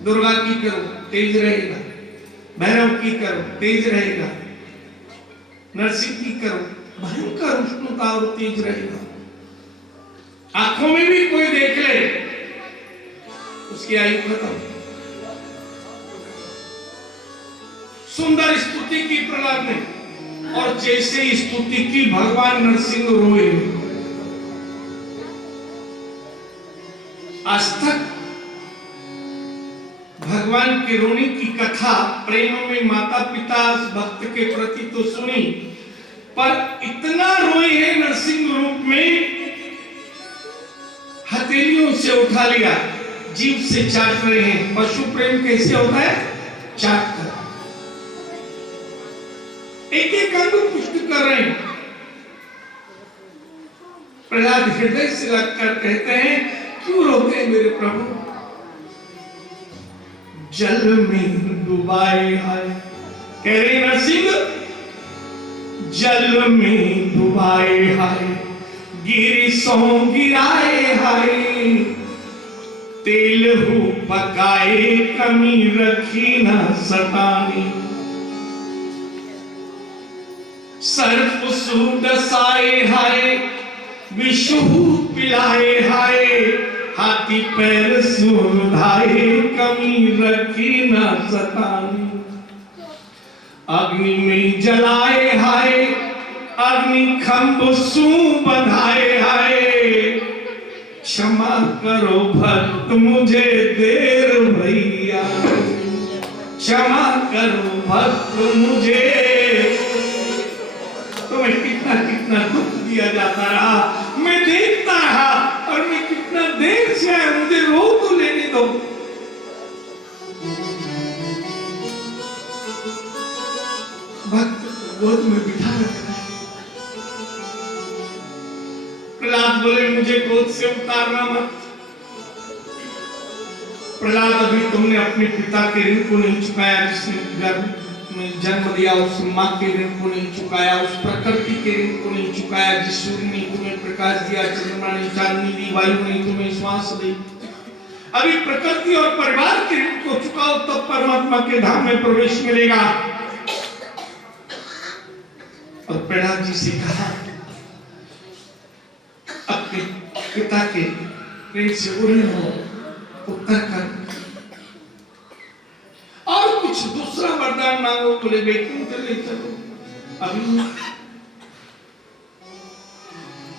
दुर्गा की करो तेज रहेगा, भैरव की करो तेज रहेगा, नरसिंह की करो भयंकर उष्णता और तेज रहेगा। आंखों में भी कोई देख ले उसकी आयु खत्म। सुंदर स्तुति की प्रहलाद ने, और जैसे स्तुति की भगवान नरसिंह रोए। आज तक भगवान के रोने की कथा प्रेम में माता पिता भक्त के प्रति तो सुनी, पर इतना रोए हैं नरसिंह रूप में, हथेलियों से उठा लिया, जीभ से चाट रहे हैं। पशु प्रेम कैसे होता है? चाट कर एक एक अंग पुष्ट कर रहे हैं। प्रहलाद हृदय से लगकर कहते हैं क्यों रोते हैं मेरे प्रभु? जल में डुबाए हाय, कह रहे नरसिंह जल में डुबाए हाय, गिरिशों गिराए हाय, तेल हो पकाए कमी रखी न सतानी, सर्प सुडसाए हाय, विषु पिलाए हाय, हाथी पैर सुधाए कमी रखी न सतानी, अग्नि में जलाए हाय, अग्नि खंभ सू बधाए हाय, क्षमा करो भक्त मुझे देर भैया, क्षमा करो भक्त मुझे। तुम्हें कितना कितना दुख दिया जाता रहा, मैं देखता रहा, और मैं कितना देर से आया, मुझे रो तो लेने दो। भक्त गोद में बिठा रखा है। प्रहलाद बोले मुझे गोद से उतारना मत। प्रहलाद अभी तुमने अपने पिता के ऋण को नहीं चुकाया, जिसने गर्भ में जन्म दिया, उस माँ के ऋण को नहीं चुकाया, उस प्रकृति के ऋण को नहीं चुकाया, जिस सूर्य ने तुम्हें प्रकाश दिया, चंद्रमा ने चांदनी दी, वायु ने तुम्हें श्वास दी। अभी प्रकृति और परिवार के ऋण को चुकाओ, तब तो परमात्मा के धाम में प्रवेश मिलेगा। और प्रहलाद जी से कहा अपने पिता के ऋण से उड़े हो, उत्तर कर, और कुछ दूसरा वरदान मांगो। बोले वैकुंठ ले चलो अभी,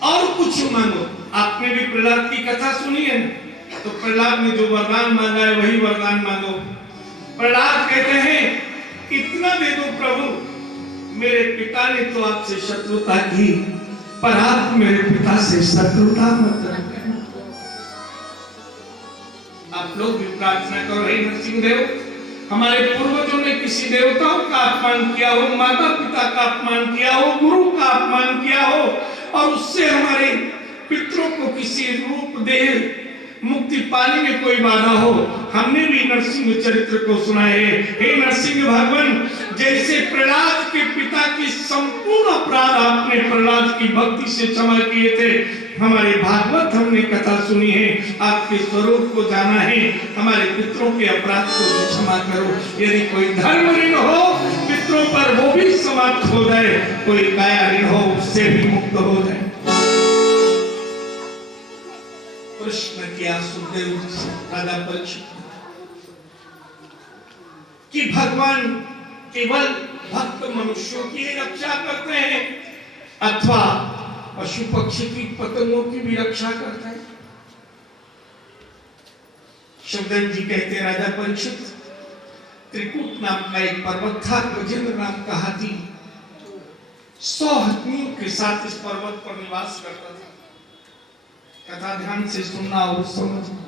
और कुछ मांगो। आपने भी प्रहलाद की कथा सुनी है, तो प्रहलाद ने जो वरदान मांगा है वही वरदान मांगो। प्रहलाद कहते हैं इतना दे दो प्रभु, मेरे पिता ने तो आपसे शत्रुता की, पर आप मेरे पिता से शत्रुता मत रखना। आप लोग भी प्रार्थना करो, हे नरसिंह देव, हमारे पूर्वजों ने किसी देवताओं का अपमान किया हो, माता पिता का अपमान किया हो, गुरु का अपमान किया हो, और उससे हमारे पितरों को किसी रूप देह मुक्ति पाने में कोई बाधा हो। हमने भी नरसिंह चरित्र को सुना है। हे नरसिंह भगवान, जैसे प्रहलाद के पिता की संपूर्ण अपराध आपने प्रहलाद की भक्ति से क्षमा किए थे, हमारे भागवत हमने कथा सुनी है, आपके स्वरूप को जाना है, हमारे पितरों के अपराध को भी क्षमा करो। यदि कोई धर्म ऋण हो पितरों पर, वो भी समाप्त हो जाए, कोई काया ऋण हो उससे भी मुक्त हो जाए। कृष्ण किया सुखदेव राजा परीक्षित कि भगवान केवल भक्त मनुष्यों की रक्षा करते हैं अथवा पशु पक्षी की पतंगों की भी रक्षा करता है। सुखदेव जी कहते हैं, राजा परीक्षित, त्रिकूट नाम का एक पर्वत था, गजेंद्र नाम का हाथी 100 हाथियों के साथ इस पर्वत पर निवास करता था। कथा ध्यान से सुनना और समझना।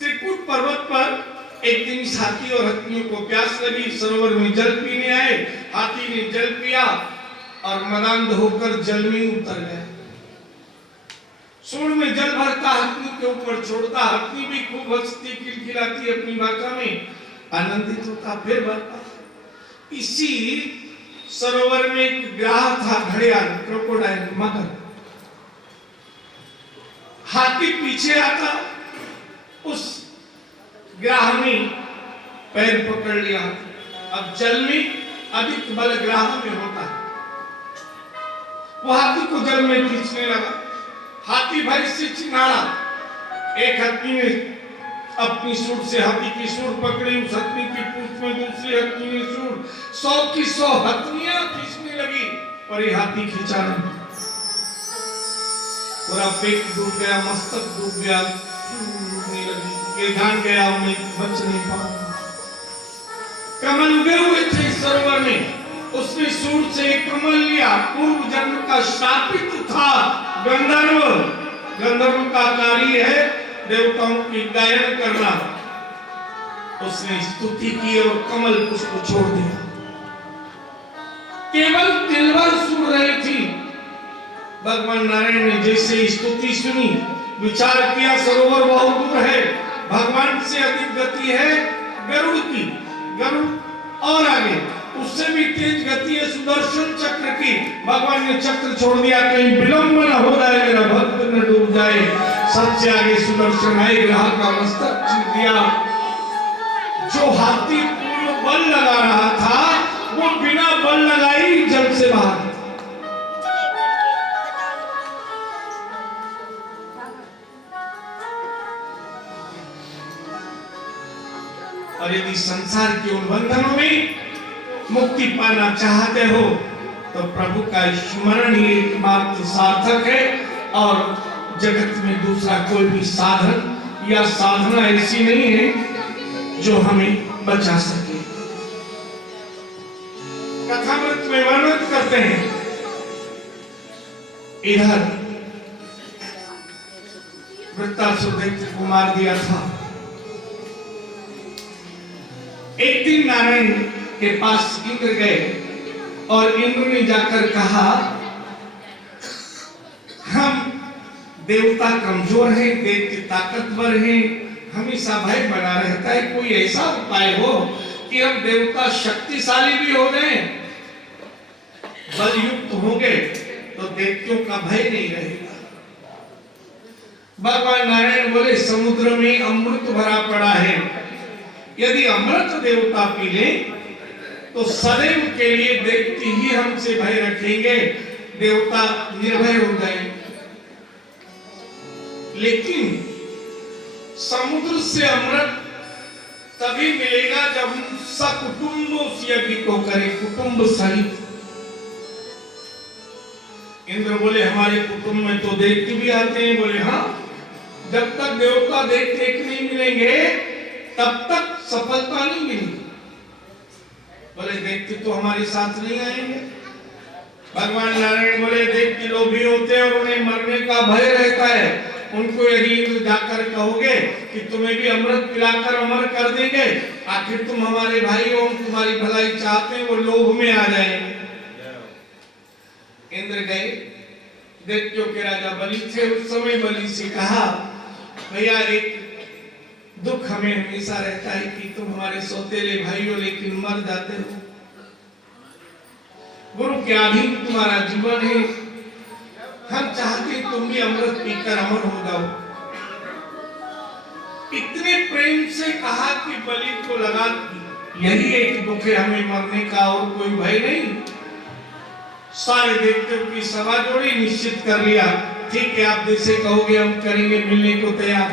त्रिकूट पर्वत पर एक दिन हाथी और हाथियों को प्यास लगी, सरोवर में जल पीने आए। हाथी ने जल पिया और मदांध होकर जल में उतर गया। सूंड में जल भरता, हाथी के ऊपर छोड़ता, हाथी भी खूब हंसती खिलखिलाती अपनी भाषा में आनंदित होता, फिर भरता। इसी सरोवर में एक ग्राह था, घड़ियाल, क्रोकोडाइल, मगर। हाथी पीछे आता, उस ग्राह में पैर पकड़ लिया। अब जल में अधिक बल ग्राह में होता है, वो हाथी को जल में खींचने लगा। हाथी भय से चिंगाड़ा। एक हाथी ने अपनी सूंड से हाथी की सूंड पकड़ी, उस हाथी की पूंछ में दूसरी हाथी ने सूंड, 100 की 100 हथनियां खींचने लगी, पर ये हाथी खींचा नहीं। पूरा पेट डूब गया, मस्तक डूब गया, डूबने लगी। ये जान गया मैं बच नहीं पाऊंगा। कमल उगे हुए थे सरोवर में, उसने सूंड से कमल लिया। पूर्व जन्म का शापित था गंधर्व, गंधर्व का कार्य है देवताओं की गायन करना। उसने स्तुति की और कमल पुष्प छोड़ दिया। केवल तिलवर सुन रही थी। भगवान नारायण ने जैसे स्तुति सुनी, विचार किया सरोवर बहुत दूर है, भगवान से अधिक गति है गरुड़ की, गरुड़ और आगे उससे भी तेज गति है सुदर्शन चक्र की। भगवान ने चक्र छोड़ दिया, कहीं विलंब न हो जाए, मेरा भक्त न डूब जाए। सबसे आगे सुदर्शन आए, ग्राह का मस्तक छीन दिया। जो हाथी पूर्ण बल लगा रहा था, वो बिना बल लगाई जल से बाहर। और यदि संसार के उन बंधनों में मुक्ति पाना चाहते हो तो प्रभु का स्मरण ही एकमात्र सार्थक है, और जगत में दूसरा कोई भी साधन या साधना ऐसी नहीं है जो हमें बचा सके। कथामृत में वर्णन करते हैं, इधर वृत्तासुर दैत्य को मार दिया था। एक दिन नारायण के पास इंद्र गए और इंद्र ने जाकर कहा, हम देवता कमजोर हैं, दैत्य ताकतवर हैं, हमेशा भय बना रहता है। कोई ऐसा उपाय हो कि हम देवता शक्तिशाली भी हो गए, बलयुक्त हो गए, तो दैत्यों का भय नहीं रहेगा। भगवान नारायण बोले, समुद्र में अमृत भरा पड़ा है, यदि अमृत देवता पी ले तो सदैव के लिए दैत्य ही हमसे भय रखेंगे, देवता निर्भय हो जाएंगे। लेकिन समुद्र से अमृत तभी मिलेगा जब हम सकुटुंब उस यज्ञ को करें, कुटुंब सहित। इंद्र बोले, हमारे कुटुंब में तो दैत्य भी आते हैं। बोले, हाँ, जब तक देवता दैत्य नहीं मिलेंगे तब तक सफलता नहीं मिलेगी। बोले, दैत्य तो हमारे साथ नहीं आएंगे। भगवान नारायण बोले, दैत्य लोभी होते हैं और उन्हें मरने का भय रहता है। उनको यदि इंद्र जाकर कहोगे कि तुम्हें भी अमृत पिलाकर अमर कर देंगे, आखिर तुम हमारे भाई हो, तुम्हारी भलाई चाहते हैं, वो लोभ में आ जाएंगे। इंद्र गए, दैत्यों के राजा बलि थे। उस समय बलि से कहा, भैया एक दुख हमें हमेशा रहता है कि तुम हमारे सौतेले भाई हो लेकिन मर जाते हो। गुरु के अधीन तुम्हारा जीवन है, हम चाहते तुम भी अमृत पीकर अमर हो जाओ। इतने प्रेम से कहा कि बलि को लगा यही एक दुख है हमें मरने का, और कोई भय नहीं। सारे देवताओं की सभा जोड़ी, निश्चित कर लिया, ठीक है आप जैसे कहोगे हम करेंगे, मिलने को तैयार।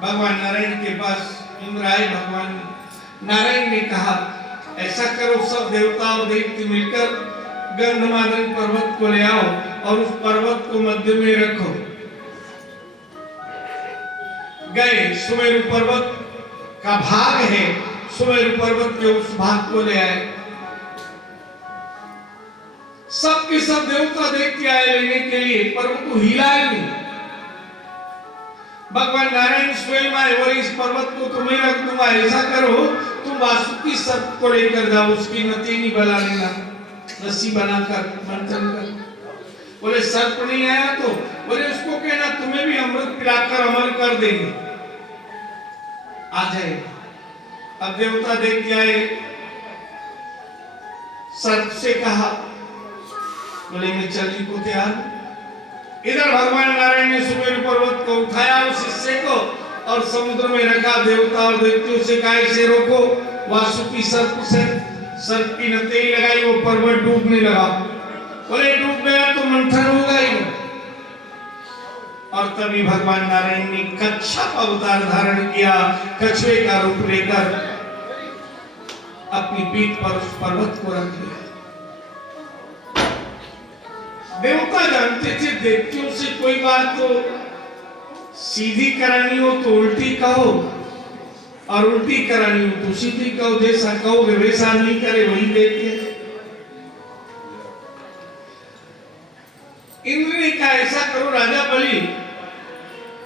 भगवान नारायण के पास इंद्र आए। भगवान नारायण ने कहा, ऐसा करो सब देवता और दैत्य मिलकर गंधमादन पर्वत को ले आओ और उस पर्वत को मध्य में रखो। गए, सुमेरु पर्वत का भाग है, सुमेरु पर्वत के उस भाग को ले आए। सबके सब देवता दैत्य आए लेने के लिए, पर वो हिला नहीं। भगवान नारायण स्वयं आए और इस पर्वत को तुम्हें रख दूंगा, ऐसा करो तुम वासुकी सर्प को लेकर जाओ, उसकी नतीनी बना लेना, रस्सी बनाकर मंथन कर। बोले सर्प नहीं आया तो बोले उसको कहना तुम्हें भी अमृत पिलाकर अमर कर देंगे, आ जाए। अब देवता देख के आए, सर्प से कहा, बोले मैं चलने को तैयार। इधर भगवान नारायण ने सुमेरु पर्वत को उठाया, उस हिस्से को, और समुद्र में रखा। देवता और दैत्यों से कहा इसे रोको। वासुकी सर्प से सर्प की नतेई लगाई, वो पर्वत डूबने लगा। बोले डूब गया तो मंथन होगा ही। और तभी भगवान नारायण ने कच्छप अवतार धारण किया, कछुए का रूप लेकर अपनी पीठ पर उस पर्वत को रख लिया। देवता जानते थे दैत्यों से कोई बात तो सीधी करानी हो तो उल्टी कहो, और उल्टी करानी हो तो सीधी कहो। जैसा कहोगे वैसा नहीं करे, वही दैत्य। इंद्र ने कहा ऐसा करो राजा बलि,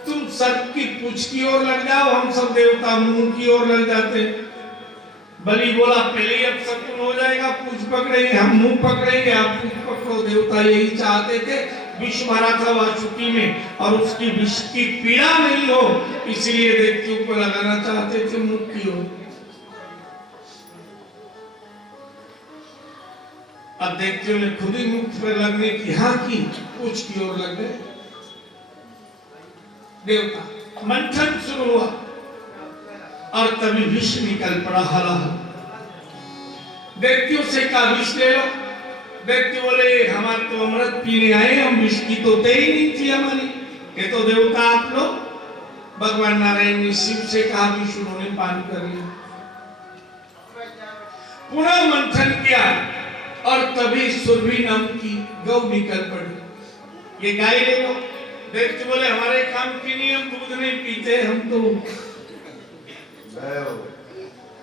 तुम सर्प की पूंछ की ओर लग जाओ, हम सब देवता मुंह की ओर लग जाते। बलि बोला पहले ही अब शकुन हो जाएगा, पूंछ पकड़ेंगे, हम मुंह पकड़ेंगे, आप पूंछ पकड़ो। देवता यही चाहते थे, विष मारा था वासुकी में और उसकी विष की पीड़ा नहीं हो, इसलिए दैत्यों को लगाना चाहते थे मुंह की ओर। अब दैत्यों ने खुद ही मुख पर लगने की हाँ की, पूंछ की ओर लग गए। देवता मंथन शुरू हुआ और तभी विष निकल पड़ा हला। दैत्यों से कहा विष ले लो। दैत्य बोले हमारे तो अमृत पीने आए, हम विष की तो तय नहीं थी हमारी, ये तो देवता आप लोग। भगवान नारायण ने शिव से कहा विष उन्होंने पान कर लिया। पुनः मंथन किया और तभी सुरभि नाम की गौ निकल पड़ी। ये गाय ले लो। दैत्य बोले हमारे काम की नहीं, हम दूध नहीं पीते, हम तो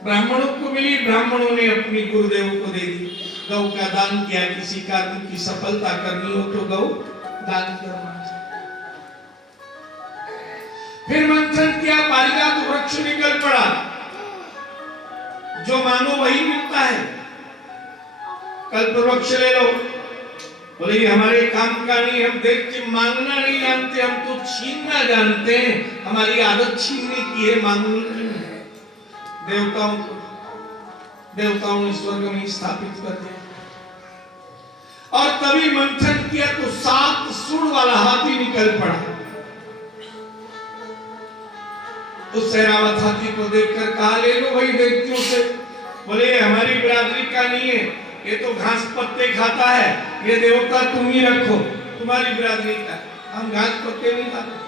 ब्राह्मणों को मिली, ब्राह्मणों ने अपनी गुरुदेव को दे दी। गौ का दान किया, किसी कार्य की सफलता करनी हो तो गौ दान करना। फिर मंथन किया, पारिजात वृक्ष निकल पड़ा, जो मांगो वही मिलता है। कल्प वृक्ष ले लो। बोले ये हमारे काम का नहीं, हम देख के मांगना नहीं जानते, हम तो छीनना जानते हैं, हमारी आदत छीनने की है, मांगने की नहीं। देवताओं ने स्वर्ग में स्थापित कर दिया। और तभी मंथन किया तो 7 सूंड वाला हाथी निकल पड़ा। उस ऐरावत हाथी को देखकर कहा ले लो भाई दैत्यों से। बोले हमारी बिरादरी का नहीं है, ये तो घास पत्ते खाता है, ये देवता तुम ही रखो, तुम्हारी बिरादरी का, हम घास पत्ते नहीं खाते।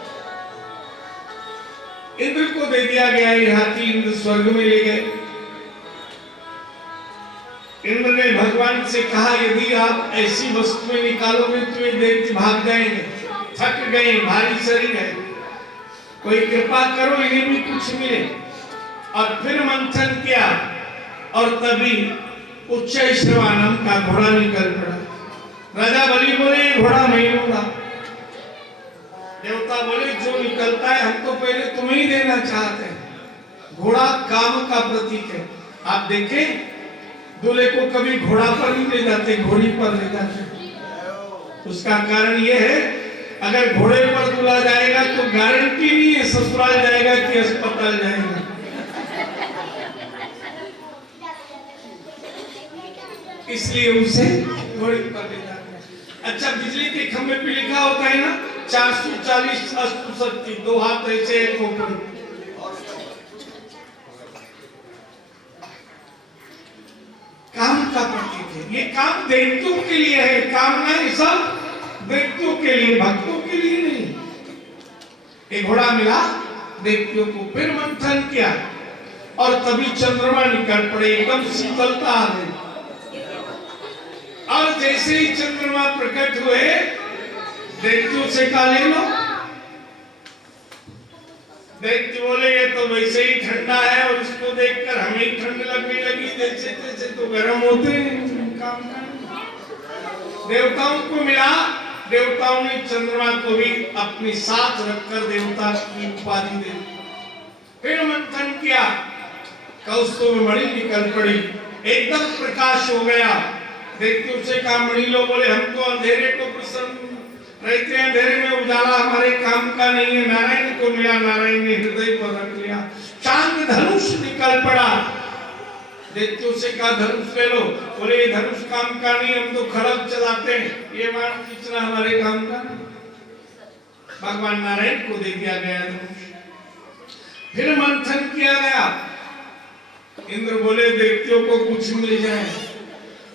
इंद्र को दे दिया गया ये हाथी, इंद्र स्वर्ग में ले गए। इंद्र ने भगवान से कहा यदि आप ऐसी वस्तुएं निकालोगे तो ये दैत्य भाग जाएंगे, थक गए, भारी शरीर है, कोई कृपा करो इन्हें भी कुछ मिले। और फिर मंथन किया और तभी उच्चैश्रवा नाम का घोड़ा निकल पड़ा। राजा बलि बोले घोड़ा मैं लूंगा। देवता बोले जो निकलता है हम तो पहले तुम्हें ही देना चाहते हैं। घोड़ा काम का प्रतीक है। आप देखें दूल्हे को कभी घोड़ा पर नहीं ले जाते, घोड़ी पर ले जाते। उसका कारण यह है, अगर घोड़े पर दूल्हा जाएगा तो गारंटी नहीं है ससुराल जाएगा कि अस्पताल जाएगा। इसलिए उसे घोड़े पर ले जाते हैं। अच्छा, बिजली के खंभे पे लिखा होता है ना 440 अस्तु शक्ति, 2 हाथ ऐसे एक ऊपर। काम का प्रतीक है ये। काम दैत्यों के लिए है, कामनाएं सब दैत्यों के लिए, भक्तों के लिए नहीं। एक घोड़ा मिला दैत्यों को, फिर मंथन किया और तभी चंद्रमा निकल पड़े, एकदम शीतलता आ गई। और जैसे ही चंद्रमा प्रकट हुए, दैत्यों से कहा ले लो। दैत्य बोले ये तो वैसे ही ठंडा है और उसको देखकर हमें ठंड लगने लगी, जैसे जैसे तो गर्म होते हैं काम का। देवताओं को मिला, देवताओं ने चंद्रमा को भी अपने साथ रखकर देवता की उपाधि दे। फिर मंथन किया, कौस्तुभ मणि निकल पड़ी, एकदम प्रकाश हो गया। दैत्यों से कहा मणि लो। बोले हम तो अंधेरे को प्रसन्न रहते हैं, अंधेरे में उजाला हमारे काम का नहीं है। नारायण को मिला, नारायण ने हृदय पर रख लिया। चांद धनुष निकल पड़ा, दैत्यों से कहा धनुष ले लो। बोले ये धनुष काम का नहीं, हम तो खड़ग चलाते हैं, ये बाण खींचना हमारे काम का नहीं। भगवान नारायण को दे दिया गया धनुष। फिर मंथन किया गया, इंद्र बोले दैत्यों को कुछ मिल जाए,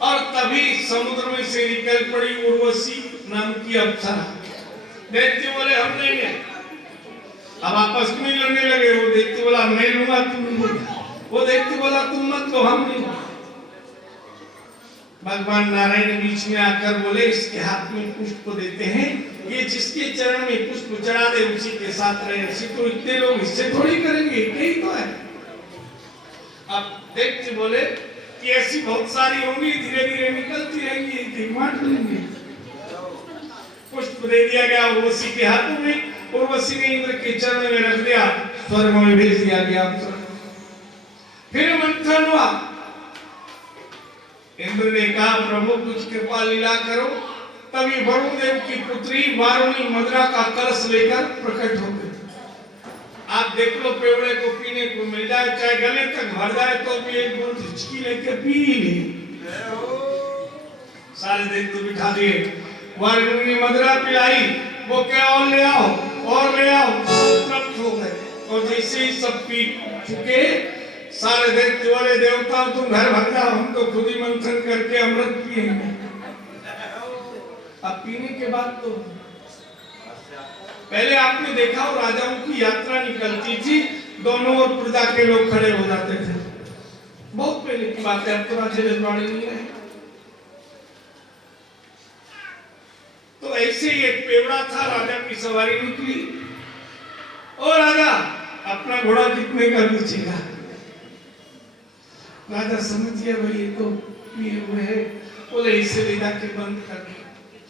और तभी समुद्र में से निकल पड़ी उर्वशी नाम की अप्सरा। दैत्य बोले हम लेंगे। अब आपस में लड़ने लगे। वो दैत्य बोला मैं लूंगा, तुम नहीं। वो दैत्य बोला तुम मत लो, हम नहीं। भगवान नारायण बीच में आकर बोले इसके हाथ में पुष्प देते हैं, ये जिसके चरण में पुष्प चढ़ा दे उसी के साथ रहे। ऐसे तो इतने लोग इससे थोड़ी करेंगे, यही तो है। अब दैत्य बोले कि ऐसी बहुत सारी होंगी, धीरे धीरे निकलती रहेंगी, बांट लेंगे। पुष्प दे दिया गया उर्वशी के हाथों में, उर्वशी ने इंद्र के चरण में रख दिया, स्वर्ग में भेज दिया गया। फिर मंथन हुआ, इंद्र ने कहा प्रभु कुछ कृपा लीला करो। तभी वरुण देव की पुत्री वारुणी मदरा का कलश लेकर प्रकट हो गई। आप देख लो, पेवड़े को पीने को मिल जाए, चाहे गले तक भर जाए तो भी एक बूंद हिचकी लेके पी ले। सारे दिन तो बिठा दिए, वारुणी ने मदरा पिलाई, वो क्या और ले आओ और ले आओ, तृप्त हो गए। और जैसे ही सब पी चुके, सारे दैत्य वाले देवता तुम घर भाग जाओ, हम तो खुद ही मंथन करके अमृत पिएंगे। अब पीने के बाद तो पहले आपने देखा हो राजाओं की यात्रा निकलती थी, दोनों ओर प्रजा के लोग खड़े हो जाते थे। बहुत पहले की बात है, अब तो राजे रजवाड़े नहीं रहे। तो ऐसे ही एक पेवड़ा था, राजा की सवारी निकली। ओ राजा, अपना घोड़ा कितने का बेचेगा? राजा समझ गया भाई ये तो पिए हुए है। बोले इसे ले जाके बंद कर दे।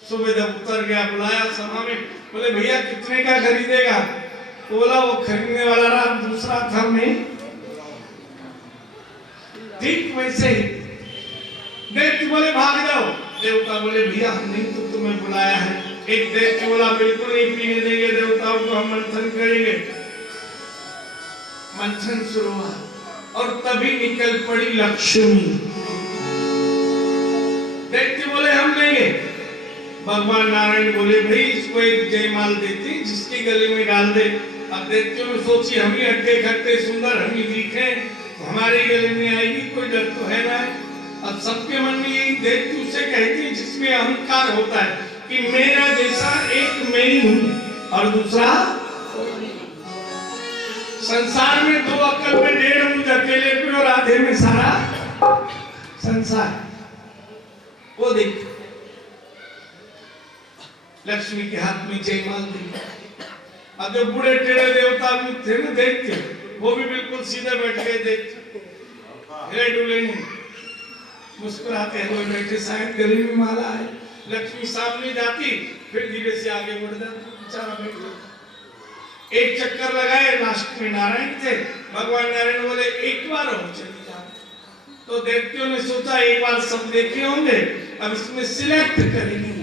सुबह जब उतर गया, बुलाया सभा में, बोले भैया कितने का खरीदेगा? बोला वो खरीदने वाला रहा, दूसरा था मैं। ठीक वैसे ही दैत्य बोले भाग जाओ। देवता बोले भैया हमने तो तुम्हें बुलाया है। एक दैत्य बोला बिल्कुल नहीं पीने देंगे देवताओं को, हम मंथन करेंगे। मंथन शुरू हुआ और तभी निकल पड़ी लक्ष्मी। दैत्य बोले हम लेंगे। भगवान नारायण बोले भाई इसको एक जयमाल देते जिसके गले में डाल दे। अब दैत्यों ने सोची हम ही हट्टे खट्टे सुंदर, हम ही दिखे, हमारे गले में आएगी, कोई डर तो है ना। अब सबके मन में यही दैत्य उसे कहते हैं जिसमें अहंकार होता है कि मेरा जैसा एक मैं ही हूं और दूसरा संसार में दो अक्ल में डेढ़ मुझ अकेले पे और आधे में सारा संसार। वो देख लक्ष्मी के हाथ में जयमाल दी। अब जो बूढ़े टेढ़े देवता भी थे ना दैत्य, वो भी बिल्कुल सीधे बैठ गए। दैत्य हिले डुले नहीं, मुस्कुराते हुए बैठे, शायद गले में माला है। लक्ष्मी सामने जाती, फिर धीरे से आगे बढ़ जाती, बेचारा बैठ। एक चक्कर लगाए, लास्ट में नारायण थे। भगवान नारायण बोले एक बार और चली जाओ। तो दैत्यों ने सोचा एक बार सब देखे होंगे, अब इसमें सिलेक्ट करेंगे।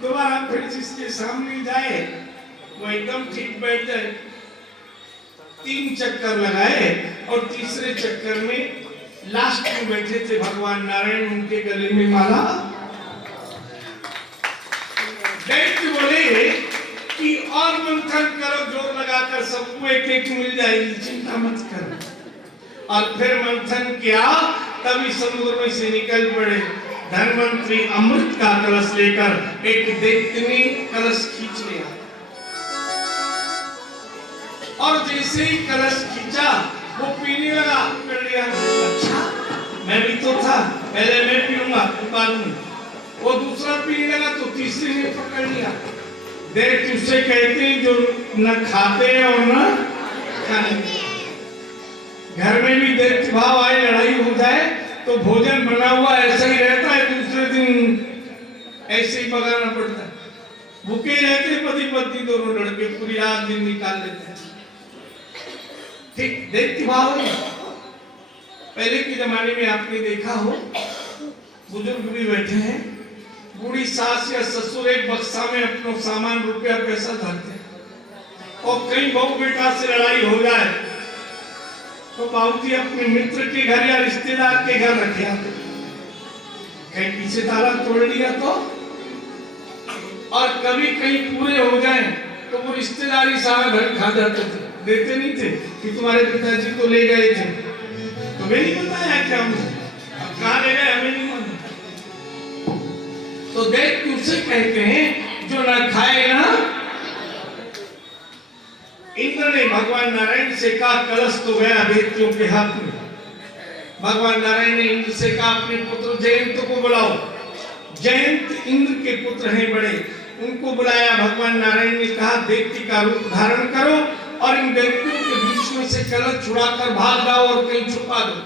दोबारा फिर जिसके सामने जाए वो एकदम ठीक बैठ जाए। 3 चक्कर लगाए और तीसरे चक्कर में लास्ट में बैठे थे भगवान नारायण, उनके गले में माला। दैत्य बोले कि और मंथन करो, जोर लगाकर सबको एक एक मिल जाएगी, चिंता मत करो। और फिर मंथन किया, तभी समुद्र में से निकल पड़े धनवंतरी अमृत का कलश लेकर। एक दैत्य ने कलश खींच लिया और जैसे ही कलश खींचा वो पीने लगा। कर लिया, अच्छा मैं भी तो था, पहले मैं पीऊंगा बाद में। वो दूसरा पीने लगा तो तीसरे ने पकड़ लिया। देख तुझसे कहते हैं जो न खाते हैं और न खाने। घर में भी देख भाव आए, लड़ाई हो जाए तो भोजन बना हुआ ऐसा ही रहता है, दूसरे दिन ऐसे ही पकाना पड़ता है। भूखे रहते पति पत्नी दोनों लड़के, पूरी रात दिन निकाल लेते हैं। ठीक देखती भाव है। पहले के जमाने में आपने देखा हो, बुजुर्ग भी बैठे हैं, बूढ़ी सास या ससुर एक बक्सा में अपना सामान रुपया पैसा धरते हैं और कहीं बहू बेटा से लड़ाई हो जाए तो बाबूजी अपने मित्र के घर या रिश्तेदार के घर रखे आते, कहीं पीछे ताला तोड़ दिया तो। और कभी कहीं पूरे हो जाए तो वो रिश्तेदारी सारा घर खा जाते थे, देते नहीं थे कि तुम्हारे पिताजी तो ले गए थे, तुम्हें नहीं बताया क्या मुझे, अब कहाँ ले गए हमें नहीं मालूम। तो देख तुझसे कहते हैं जो ना खाए ना। इंद्र ने भगवान नारायण से कहा कलश तो गया दैत्यों के हाथ में। भगवान नारायण ने इंद्र से कहा अपने पुत्र जयंत को बुलाओ। जयंत इंद्र के पुत्र हैं बड़े, उनको बुलाया। भगवान नारायण ने कहा दैत्य का रूप धारण करो और इन दैत्यों के बीच में से कलश छुड़ाकर भाग जाओ और कहीं छुपा दो।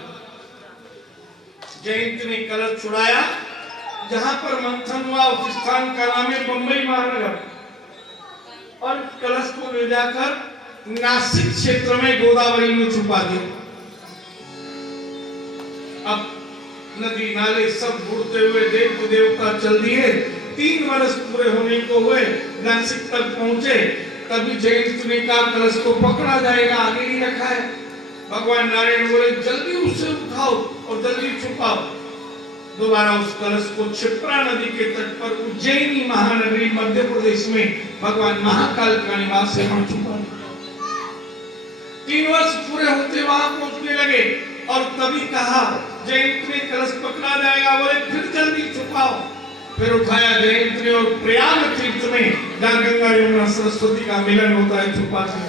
जयंत ने कलश छुड़ाया, जहां पर मंथन हुआ उस स्थान का नाम है बंबई महानगर, और कलश को ले जाकर नासिक क्षेत्र में गोदावरी में छुपा दिया। अब नदी नाले सब बुड़ते हुए देव देवता चल दिए। 3 वर्ष पूरे होने को हुए, नासिक तक पहुंचे। तभी जयंत ने कहा कलश को पकड़ा जाएगा, आगे ही रखा है। भगवान नारायण बोले जल्दी उसे उठाओ और जल्दी छुपाओ। दोबारा उस कलश को क्षिप्रा नदी के तट पर उज्जैनी महानगरी मध्य प्रदेश में भगवान महाकाल का निवास है, वहां छुपा। 3 वर्ष पूरे होते वहां पहुंचने लगे और तभी कहा जयंत ने कलश पकड़ा जाएगा, बोले फिर जल्दी छुपाओ। फिर उठाया जयंत ने और प्रयाग तीर्थ में जहाँ गंगा यमुना सरस्वती का मिलन होता है छुपा दिया।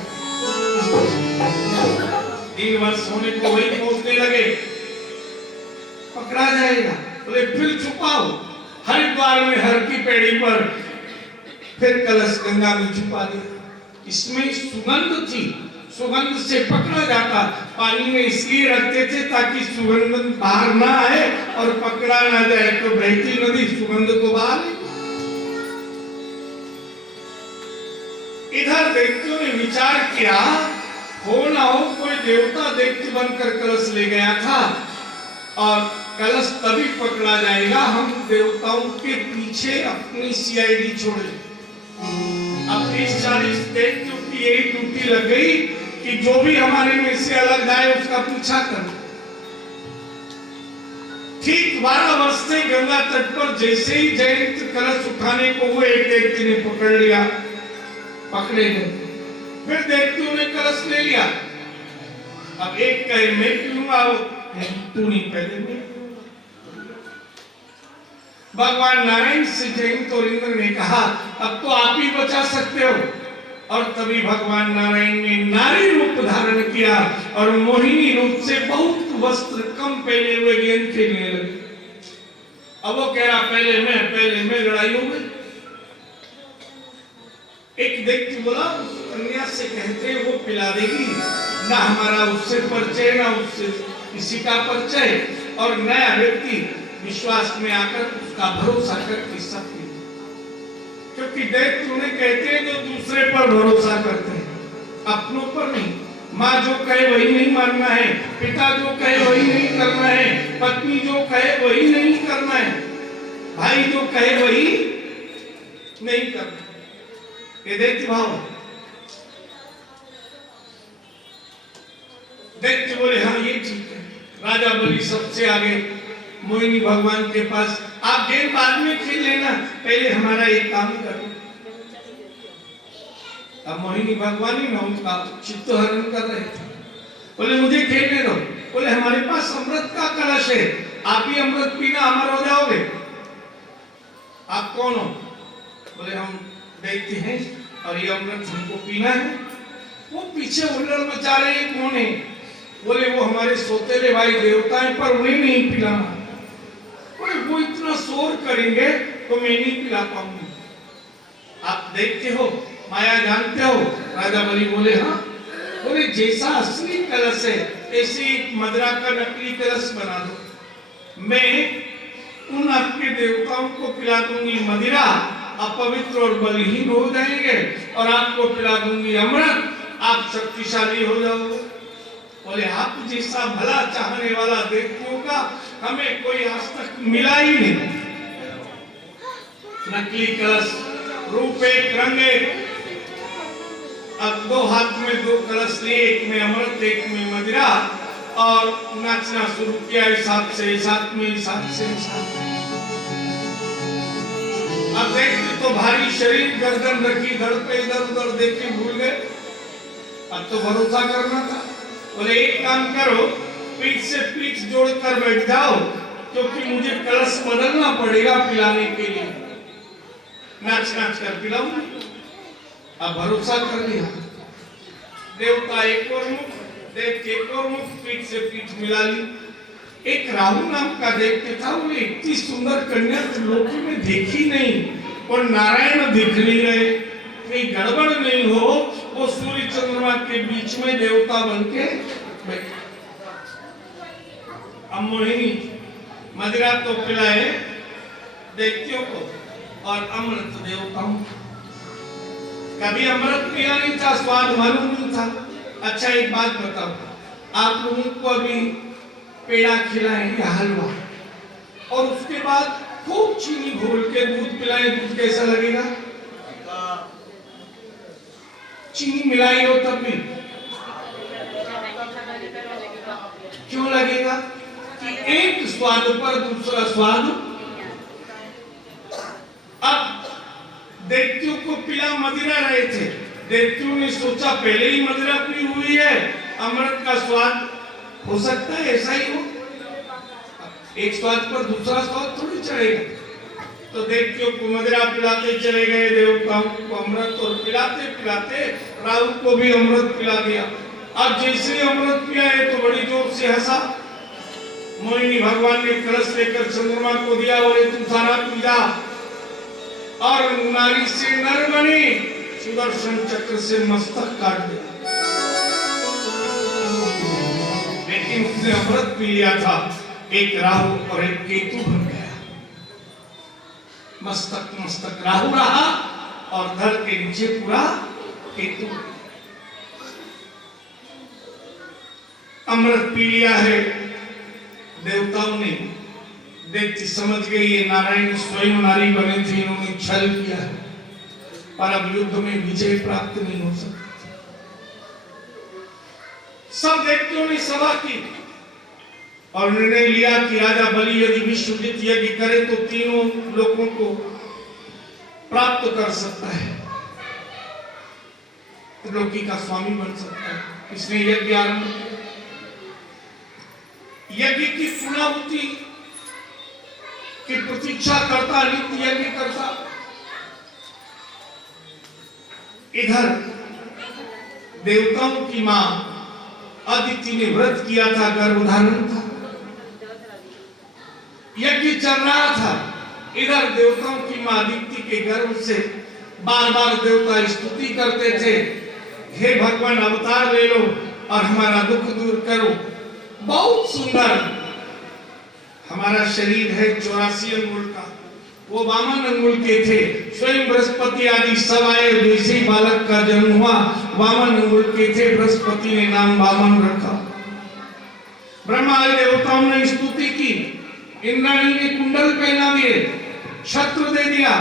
3 वर्ष होने को वही पहुंचने लगे, पकड़ा जाएगा, बोले फिर छुपाओ। हरिद्वार में हर की पेड़ी पर फिर कलश गंगा में छुपा दिया। इसमें सुगंध थी, सुगंध से पकड़ा जाता। पानी में इसलिए रखते थे ताकि सुगंध बाहर ना आए और पकड़ा ना जाए, तो बहती नदी सुगंध को बाहर। इधर दैत्यों ने विचार किया हो ना हो कोई देवता दैत्य बनकर कलश ले गया था और कलश तभी पकड़ा जाएगा हम देवताओं के पीछे अपनी सीआईडी छोड़े। अब 30-40 दैत्यों की यही ड्यूटी लग गई कि जो भी हमारे में से अलग जाए उसका पीछा कर। ठीक 12 वर्ष से गंगा तट पर जैसे ही जयंत कलश उठाने को हुए एक दैत्य ने पकड़ लिया, पकड़े गए। फिर दैत्यों ने कलश ले लिया। अब एक कहे मैं पीऊंगा, तू नहीं, पहले मैं। भगवान नारायण से जयंत और इंद्र ने कहा अब तो आप ही बचा सकते हो। और तभी भगवान नारायण ने नारी रूप धारण किया और मोहिनी रूप से बहुत वस्त्र कम पहने हुए गेंद खेलने लगे। अब वो कह रहा पहले मैं, लड़ाई हो गई। एक व्यक्ति बोला कन्या से कहते वो पिला देगी, ना हमारा उससे परिचय ना उससे किसी का परिचय, और नया व्यक्ति विश्वास में आकर उसका भरोसा करके सब, क्योंकि दैत्य उन्हें कहते हैं जो दूसरे पर भरोसा करते हैं, अपनों पर नहीं। माँ जो कहे वही नहीं मानना है, पिता जो कहे वही नहीं करना है, पत्नी जो कहे वही नहीं करना है, भाई जो कहे वही नहीं करना, ये दैत्य भाव। दैत्य बोले हाँ ये ठीक है। राजा बलि सबसे आगे मोहिनी भगवान के पास, आप गेम बाद में खेल लेना, पहले हमारा एक काम करो। अब मोहिनी भगवान ही ना उनका चित्त हरण कर रहे थे। बोले मुझे खेलने दो। बोले हमारे पास अमृत का कलश है, आप ही अमृत पीना अमर हो जाओगे। आप कौन हो? बोले हम दैत्य हैं और ये अमृत हमको पीना है। वो पीछे हुल्लड़ मचा रहे हैं, कौन है? बोले वो हमारे सौतेले भाई देवता हैं, पर उन्हें नहीं पिलाना। बोले वो इतना शोर करेंगे तो मैं नहीं पिला पाऊंगी। आप देखते हो, माया जानते हो? राजा बलि बोले हाँ। बोले जैसा असली कलश है ऐसे मदिरा का नकली कलश बना दो, मैं उन आपके देवताओं को पिला दूंगी मदिरा, अपवित्र और बलहीन हो जाएंगे, और आपको पिला दूंगी अमृत, आप शक्तिशाली हो जाओगे। बोले आप जैसा भला चाहने वाला दैत्यों का हमें कोई आज तक मिला ही नहीं। नकली कलश, रूप एक, रंग एक। अब दो हाथ में दो कलश लिए, एक में अमृत एक में मदिरा, और नाचना शुरू किया इस हाथ से इस हाथ में, इस हाथ से इस हाथ में। अब देखते तो भारी शरीर, गर्दन रखी, धड़ पे इधर उधर देखे भूल गए। अब तो भरोसा करना था। बोले एक काम करो, पीठ से पीठ जोड़कर बैठ जाओ, क्योंकि मुझे कलश बदलना पड़ेगा पिलाने के लिए, नाच नाच कर पिलाऊंगा। अब भरोसा कर लिया। देवता एक और मुख, दैत्य एक और मुख, पीठ से पीठ मिला ली। एक राहु नाम का दैत्य था, वो इतनी सुंदर कन्या लोकी में देखी नहीं, और नारायण दिख नहीं रहे, कहीं गड़बड़ नहीं हो, वो सूर्य चंद्रमा के बीच में देवता बनके बैठे। अब मोहिनी मदिरा तो पिलाए दैत्यों को और अमृत देवताओं। कभी अमृत पिया नहीं था, स्वाद मालूम नहीं था। अच्छा एक बात बताओ, आप लोगों को अभी पेड़ा खिलाएंगे, हलवा, और उसके बाद खूब चीनी घोल के दूध पिलाएं, दूध कैसा लगेगा? चीनी मिलाई हो तब भी क्यों लगेगा? कि एक स्वाद पर दूसरा स्वाद। अब दैत्यों को पिला मदिरा रहे थे, दैत्यों ने सोचा पहले ही मदिरा पी हुई है, अमृत का स्वाद हो सकता है ऐसा ही हो, एक स्वाद पर दूसरा स्वाद थोड़ी चढ़ेगा। तो दैत्यों को मदिरा पिलाते चले गए, देवताओं को अमृत, और पिलाते पिलाते राहु को भी अमृत पिला दिया। अब जैसे अमृत पिया है तो बड़ी जोर से हंसा। मोहिनी भगवान ने कलश लेकर चंद्रमा को दिया, बोले तू सारा पी जा, और नारी से नर बनी, सुदर्शन चक्र से मस्तक काट दिया। लेकिन उसने अमृत पी लिया था, एक राहु और एक केतु बन गया। मस्तक मस्तक राहु रहा और धड़ के नीचे पूरा केतु। अमृत पी लिया है देवताओं ने, दैत्य समझ गए ये नारायण स्वयं नारी बने थे, इन्होंने छल किया है, पर अब युद्ध में विजय प्राप्त नहीं हो सकती। सब दैत्यों ने सभा की और निर्णय लिया कि राजा बलि यदि विश्वजित यज्ञ करे तो तीनों लोगों को प्राप्त कर सकता है, लोकी का स्वामी बन सकता है। इसने यज्ञ आरंभ किया। यज्ञ की पूर्णाहुति की प्रतीक्षा करता, नित्य यज्ञ करता। इधर देवताओं की मां अदिति ने व्रत किया था, गर्भधारण था, यज्ञ चल रहा था। इधर देवताओं की मां अदिति के गर्भ से बार बार देवता स्तुति करते थे, हे भगवान अवतार ले लो और हमारा दुख दूर करो। बहुत सुंदर हमारा शरीर है, 84 अंगुल का, वो वामन अंगुल के थे। स्वयं बृहस्पति आदि सब आए, जैसे ही बालक का जन्म हुआ वामन अंगुल के थे, बृहस्पति ने नाम वामन रखा। ब्रह्मा आदि देवताओं ने स्तुति की, इंद्राणी ने कुंडल पहना दिए, छत्र दे दिया,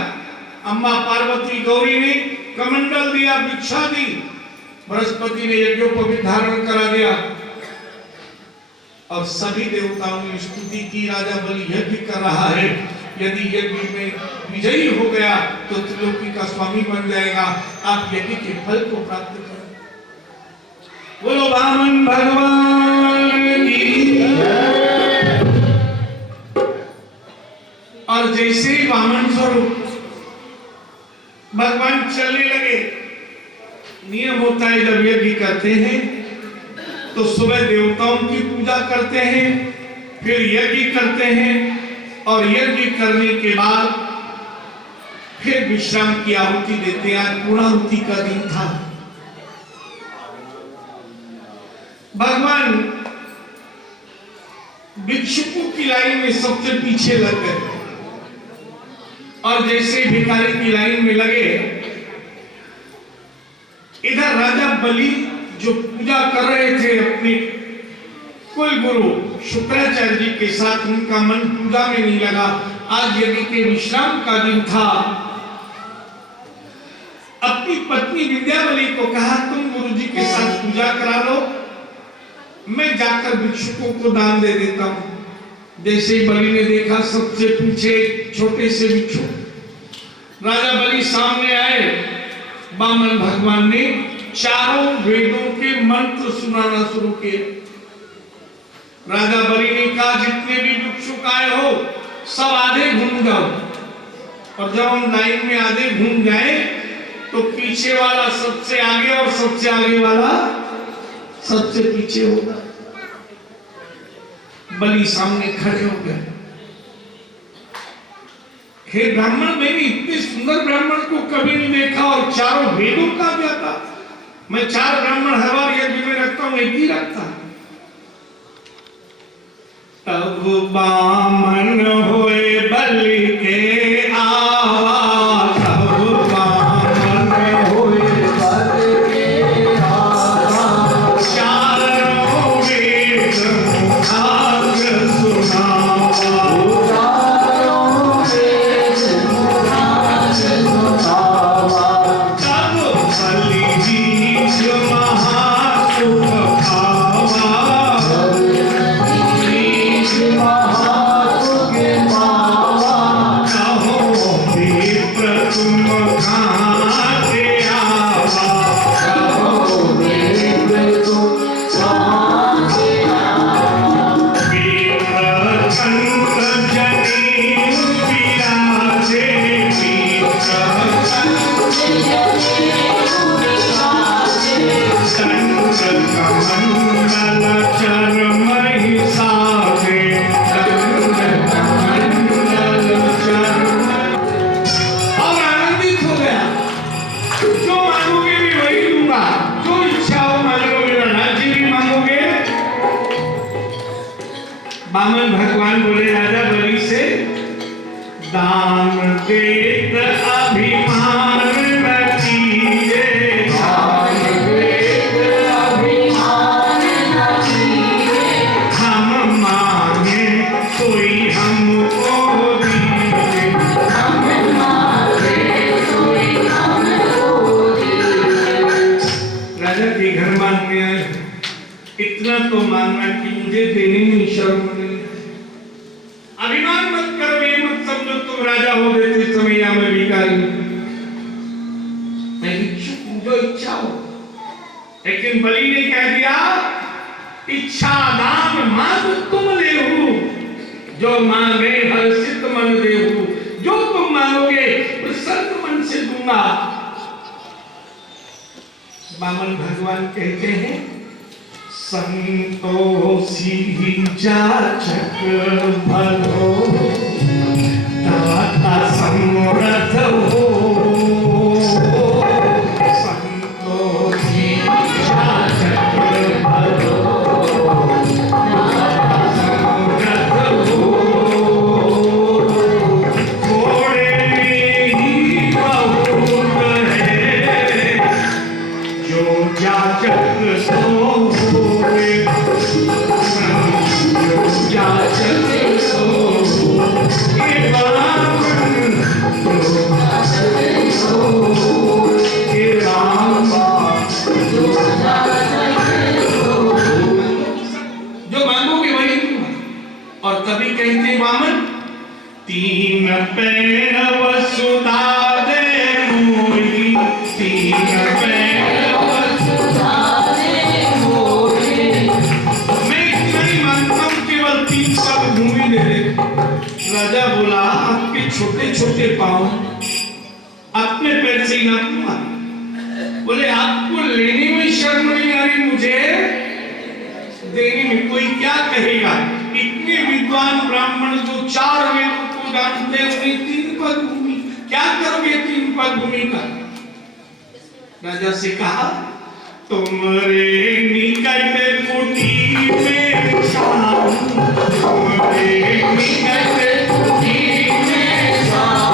अम्मा पार्वती गौरी ने कमंडल दिया, भिक्षा दी, बृहस्पति ने यज्ञोपवीत धारण करा दिया और सभी देवताओं ने स्तुति की। राजा बलि यज्ञ कर रहा है, यदि यज्ञ में विजयी हो गया तो त्रिलोकी का स्वामी बन जाएगा, आप यज्ञ के फल को प्राप्त करें। बोलो वामन भगवान की। और जैसे ही वामन स्वरूप भगवान चलने लगे, नियम होता है जब यज्ञ करते हैं तो सुबह देवताओं की पूजा करते हैं, फिर यज्ञ करते हैं और यज्ञ करने के बाद फिर विश्राम की आहुति देते हैं। आज पूर्णाहुति का दिन था। भगवान भिक्षुकों की लाइन में सबसे पीछे लग गए और जैसे भिखारी की लाइन में लगे, इधर राजा बलि जो पूजा कर रहे थे अपने कुल गुरु शुक्राचार्य जी के साथ, उनका मन पूजा में नहीं लगा। आज यज्ञ के विश्राम का दिन था। अपनी पत्नी विद्यावली को कहा, तुम गुरुजी के साथ पूजा करा लो, मैं जाकर भिक्षुकों को दान दे देता हूं। जैसे बलि ने देखा सबसे पीछे छोटे से भिक्षु, राजा बलि सामने आए, वामन भगवान ने चारों वेदों के मंत्र सुनाना शुरू किए। राजा बलि ने कहा, जितने भी भिक्षुक आए हो सब आधे घूम जाओ, और जब हम लाइन में आधे घूम जाए तो पीछे वाला सबसे आगे और सबसे आगे वाला सबसे पीछे होगा। बलि सामने खड़े हो गए। हे ब्राह्मण, मैंने इतने सुंदर ब्राह्मण को कभी नहीं देखा और चारों वेदों का क्या था। मैं 4 ब्राह्मण हर बार यज्ञ में रखता हूं, एक ही रखता। तब बामन हुए बलि के आवा, तब बामन हुए बलि के आवा, चारों वेद मुखाग्र सुनावा, चारों वेद मुखाग्र सुनावा, तब बलि बीच महासुख खावा, वामन भगवान बोले राजा बलि से, दान देत अभिमान न कीजे, दान देत अभिमान न कीजे, हम मांगे कोई हमको दीजे, हम मांगे कोई हमको दीजे। राजा के घर मांगने आए, इतना तो मांगना कि मुझे देने में शर्म नहीं। अभिमान मत करो, ये मत समझो तुम राजा हो देते समय या मैं भिखारी, मैं भिक्षुक हूं, जो इच्छा हो। लेकिन बलि ने कह दिया, इच्छा दान मांग तुम लेहु, जो मांगे हर्षित मन देहु, जो तुम मांगोगे प्रसन्न मन से दूंगा। वामन भगवान कहते हैं, संतोषी जाचक भलो, दाता समर्थ हो, संतोषी जाचक भलो, दाता समर्थ हो, थोड़े ही बहुत है, जो जाचक सो जाचक सो तीन पैर वसुधा दे मोरी, तीन पैर वसुधा दे मोरी। मैं इतना ही मानता हूं, केवल 3 पग भूमि दे दे। राजा बोला, आपके छोटे छोटे पांव अपने पैर से ही नापूंगा। बोले, आपको लेने में शर्म नहीं आ रही, मुझे देने में कोई क्या कहेगा? इतने विद्वान ब्राह्मण जो 4 वेदों को जानते हैं, उन्हें 3 पग भूमि, क्या करोगे 3 पग भूमि का? राजा से कहा, तुम्हारे निकट कुटी में शाम, तुम्हारे निकट कुटी में शाम,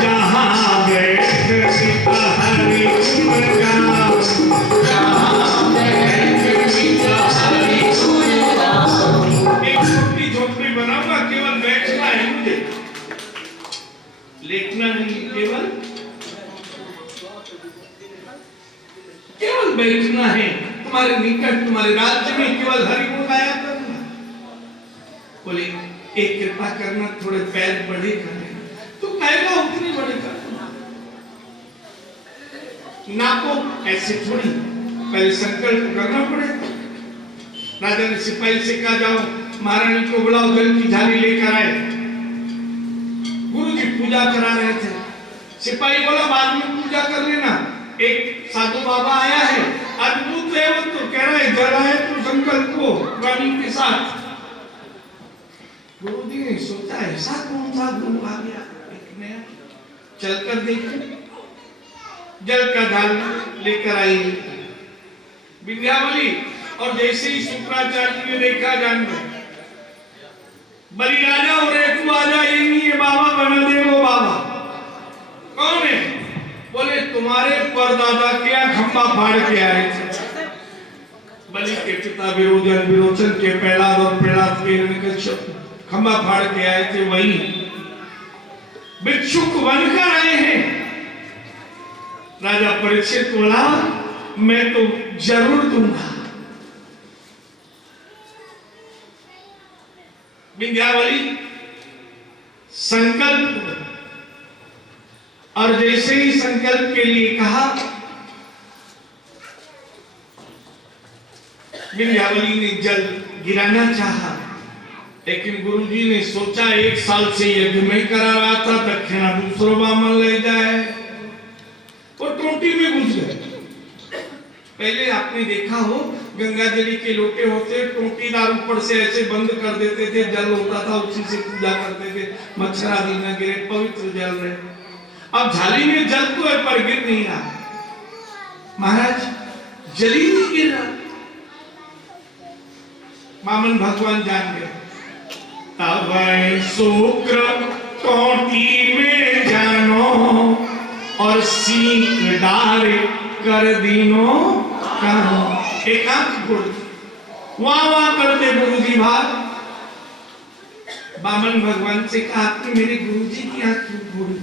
जहां बैठ सीता हरि गुण गाओ, जहां बैठ सीता हरि गुण गाओ। एक छोटी झोपड़ी बनाऊंगा, केवल बैठना है मुझे, लेटना नहीं, केवल बैठना है। तुम्हारे निकट, तुम्हारे राज्य में केवल हरि गुण गाया करूंगा। बोले, एक कृपा करना, थोड़े पैर बड़े करने। तो कहेगा उतने बड़े कर, नापो, ऐसे थोड़ी, पहले संकल्प करना पड़ेगा। राजा ने सिपाही से कहा, जाओ महारानी को बुलाओ, जल की झाली लेकर आए। गुरुजी पूजा करा रहे थे। सिपाही बोला, बाद में पूजा कर लेना। एक साधु बाबा आया है, अद्भुत है वो, तो कह रहा है जला है तो संकल्प को रानी के साथ। गुरुजी ने सोचा, ऐसा कौन सा गुरु आ गया एक नया, चलकर देखें। जल का ढाल लेकर आई विंध्यावली, और जैसे ही शुक्राचार्य ने देखा, जान गए बड़ी राजा हो रहे, तू आजा, ये नहीं है बाबा, बना दे वो बाबा। कौन है? बोले, तुम्हारे परदादा क्या खंबा फाड़ के आए थे। बलि के पिता विरोचन के प्रहलाद और प्रहलाद के हिरण्यकश्यप खंबा फाड़ के आए थे, वही भिक्षुक बनकर आए हैं। राजा परीक्षित बोला, मैं तो जरूर दूंगा। विंध्यावली संकल्प, और जैसे ही संकल्प के लिए कहा, विंध्यावली ने जल गिराना चाहा, लेकिन गुरुजी ने सोचा, 1 साल से यज्ञ में करा रहा था, दक्षिणा दूसरों बामन ले जाए, और टोटी में घुस गए। पहले आपने देखा हो, गंगाजली के लोटे होते, टोटीदार ऊपर से ऐसे बंद कर देते थे, जल होता था, उसी से पूजा करते थे, मच्छर आदि न गिरे, पवित्र जल रहे। अब झाली में जल तो है, पर गिर नहीं रहा। महाराज, जल ही नहीं गिर रहा। वामन भगवान जान गए, तब शुक्र टोटी में जानो, और सीख डार कर दीनो कानो। एक आंख गुड़ वाह करते गुरुजी भाग। वामन भगवान से कहा, आपने मेरे गुरुजी की आंख क्यों घोड़ी?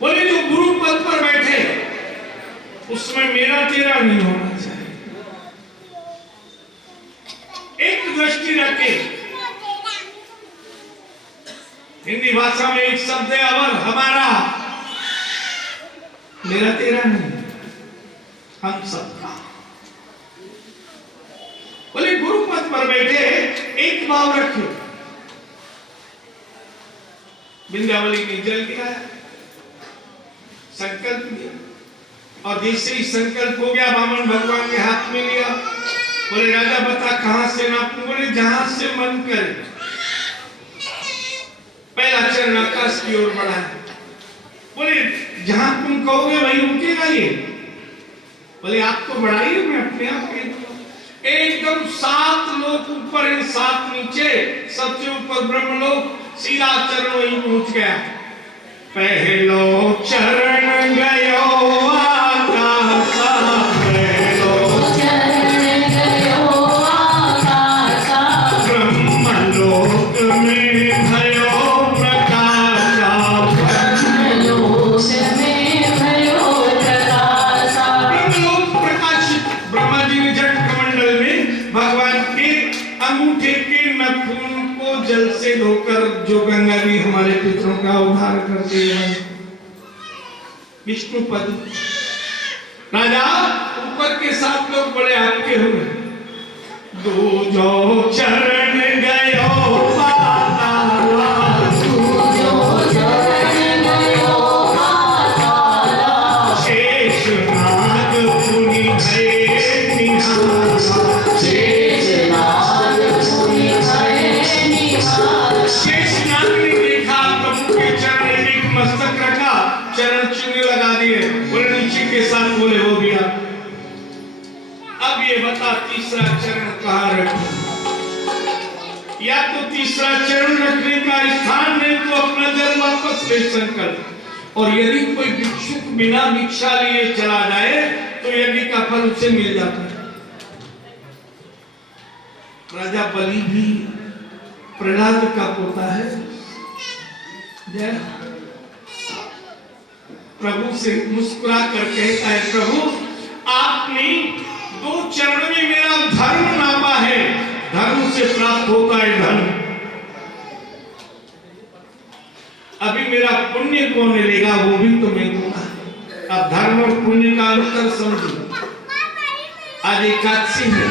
बोले, जो गुरु पद पर बैठे उसमें मेरा तेरा नहीं होना चाहिए। एक दृष्टि रखे। हिंदी भाषा में एक शब्द है अवर, हमारा, मेरा तेरा नहीं, हम सबका। बोले, गुरु पद पर बैठे एक भाव रखे। विंध्यावली ने जल गिराया, संकल्प लिया, और जैसे ही संकल्प हो गया, वामन भगवान ने हाथ में लिया। बोले, राजा बता कहां से नापूं? बोले, जहां से मन करे। पहला चरण आकाश की ओर बढ़ा। बोले, जहां तुम कहोगे वही रुकेगा ये? बोले, आप तो बढ़ाइए, मैं अपने आप के एकदम 7 लोक ऊपर है, 7 नीचे, सबसे ऊपर ब्रह्मलोक, सीधा चरण वही पहुंच गया। पहलो चरण गयो आकाशा, पहलो चरण गयो आकाशा, ब्रह्मलोक में भयो प्रकाशा, ब्रह्मलोक में भयो प्रकाशा। ब्रह्मलोक प्रकाशित। ब्रह्मा जी ने जट कमंडल में भगवान के अंगूठे के नखून को जल से धोकर जो गंगा जी हमारे पितरों का उद्धार करते हैं। विष्णु पद राजा ऊपर के 7 लोग बड़े आपके हुए। दो जो चरण गयो पाताला, शेष नाग पुनि भये निहारा, शेष नाग ने देखा प्रभु के चरण एक मस्तक रखा, चरण चूने लगा दिए, बोले नीचे के साथ बोले हो गया। अब ये बता तीसरा चरण कहाँ रखो? या तो तीसरा चरण रखने का स्थान नहीं तो अपना जल वापस ले संकल्प। और यदि कोई भिक्षुक बिना भिक्षा लिए चला जाए तो यज्ञ का फल उसे मिल जाता है। राजा बलि भी प्रहलाद का पोता है। जय प्रभु से मुस्कुरा कर कहता है, प्रभु आपने 2 चरण में मेरा धर्म नापा है, धर्म से प्राप्त होता है धर्म। अभी मेरा पुण्य कौन लेगा वो भी तो मैं दूंगा। अब धर्म और पुण्य का अंतर समझो। आज एकादशी में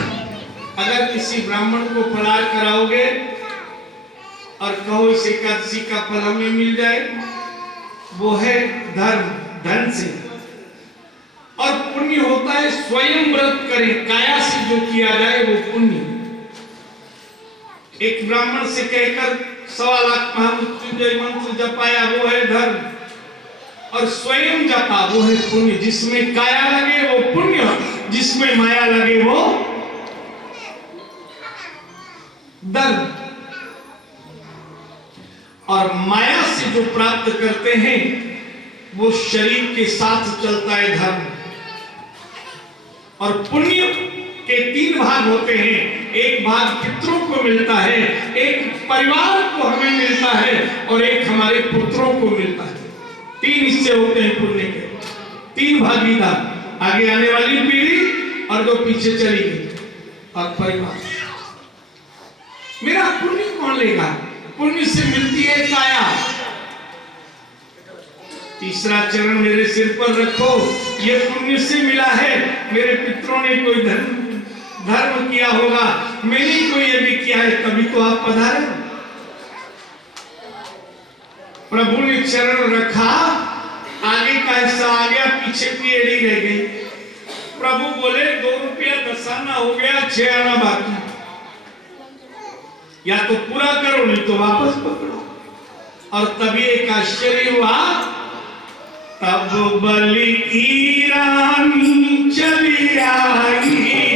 अगर किसी ब्राह्मण को फलाहार कराओगे और कहो इस एकादशी का फल हमें मिल जाए, वो है धर्म, धन से। और पुण्य होता है स्वयं व्रत करें, काया से जो किया जाए वो पुण्य। एक ब्राह्मण से कहकर 1.25 लाख महामृत्युंजय मंत्र जपाया वो है धर्म, और स्वयं जपा वो है पुण्य। जिसमें काया लगे वो पुण्य, जिसमें माया लगे वो धर्म। और माया से जो प्राप्त करते हैं वो शरीर के साथ चलता है धर्म। और पुण्य के 3 भाग होते हैं, एक भाग पितरों को मिलता है, एक परिवार को हमें मिलता है, और एक हमारे पुत्रों को मिलता है। 3 हिस्से होते हैं पुण्य के, 3 भागीदार, आगे आने वाली पीढ़ी और 2 पीछे चली गई, और परिवार। मेरा पुण्य कौन लेगा? पुण्य से मिलती है काया। तीसरा चरण मेरे सिर पर रखो, ये पुण्य से मिला है। मेरे पितरों ने कोई धर्म किया होगा, मैंने कोई यदि किया है, तभी तो आप पधारे। प्रभु ने चरण रखा, आगे का हिस्सा आ गया, पीछे की एड़ी रह गई। प्रभु बोले 2 रुपया 10 आना हो गया, 6 आना बाकी, या तो पूरा करो नहीं तो वापस पकड़ो। और तभी एक आश्चर्य हुआ, तब बलि की रानी चली आई,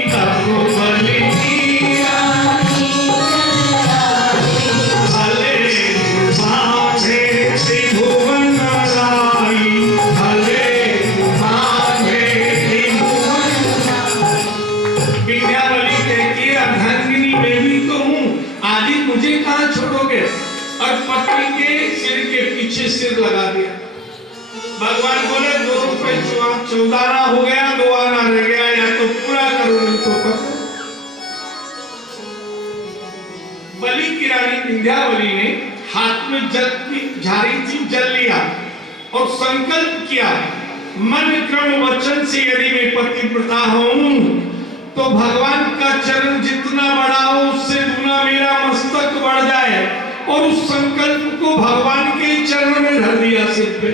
तब बलि की रानी भले बांधे त्रिभुवन राई, भले बांधे त्रिभुवन। विद्यावली कहती है, अर्धांगिनी मैं भी तो हूँ, आदि मुझे कहाँ छोड़ोगे? और पत्नी के सिर के पीछे सिर लगा दिया। भगवान बोले 2 रुपए 14 आना हो गया, 2 आना रह गया, या तो पूरा करो नहीं तो पकड़ो। बलि की रानी विंध्यावली ने हाथ में जल की झाड़ी थी, जल लिया और संकल्प किया, मन क्रम वचन से यदि मैं पतिव्रता हूं तो भगवान का चरण जितना बड़ा हो उससे दुना मेरा मस्तक बढ़ जाए। और उस संकल्प को भगवान के चरण में धर दिया सिर पे।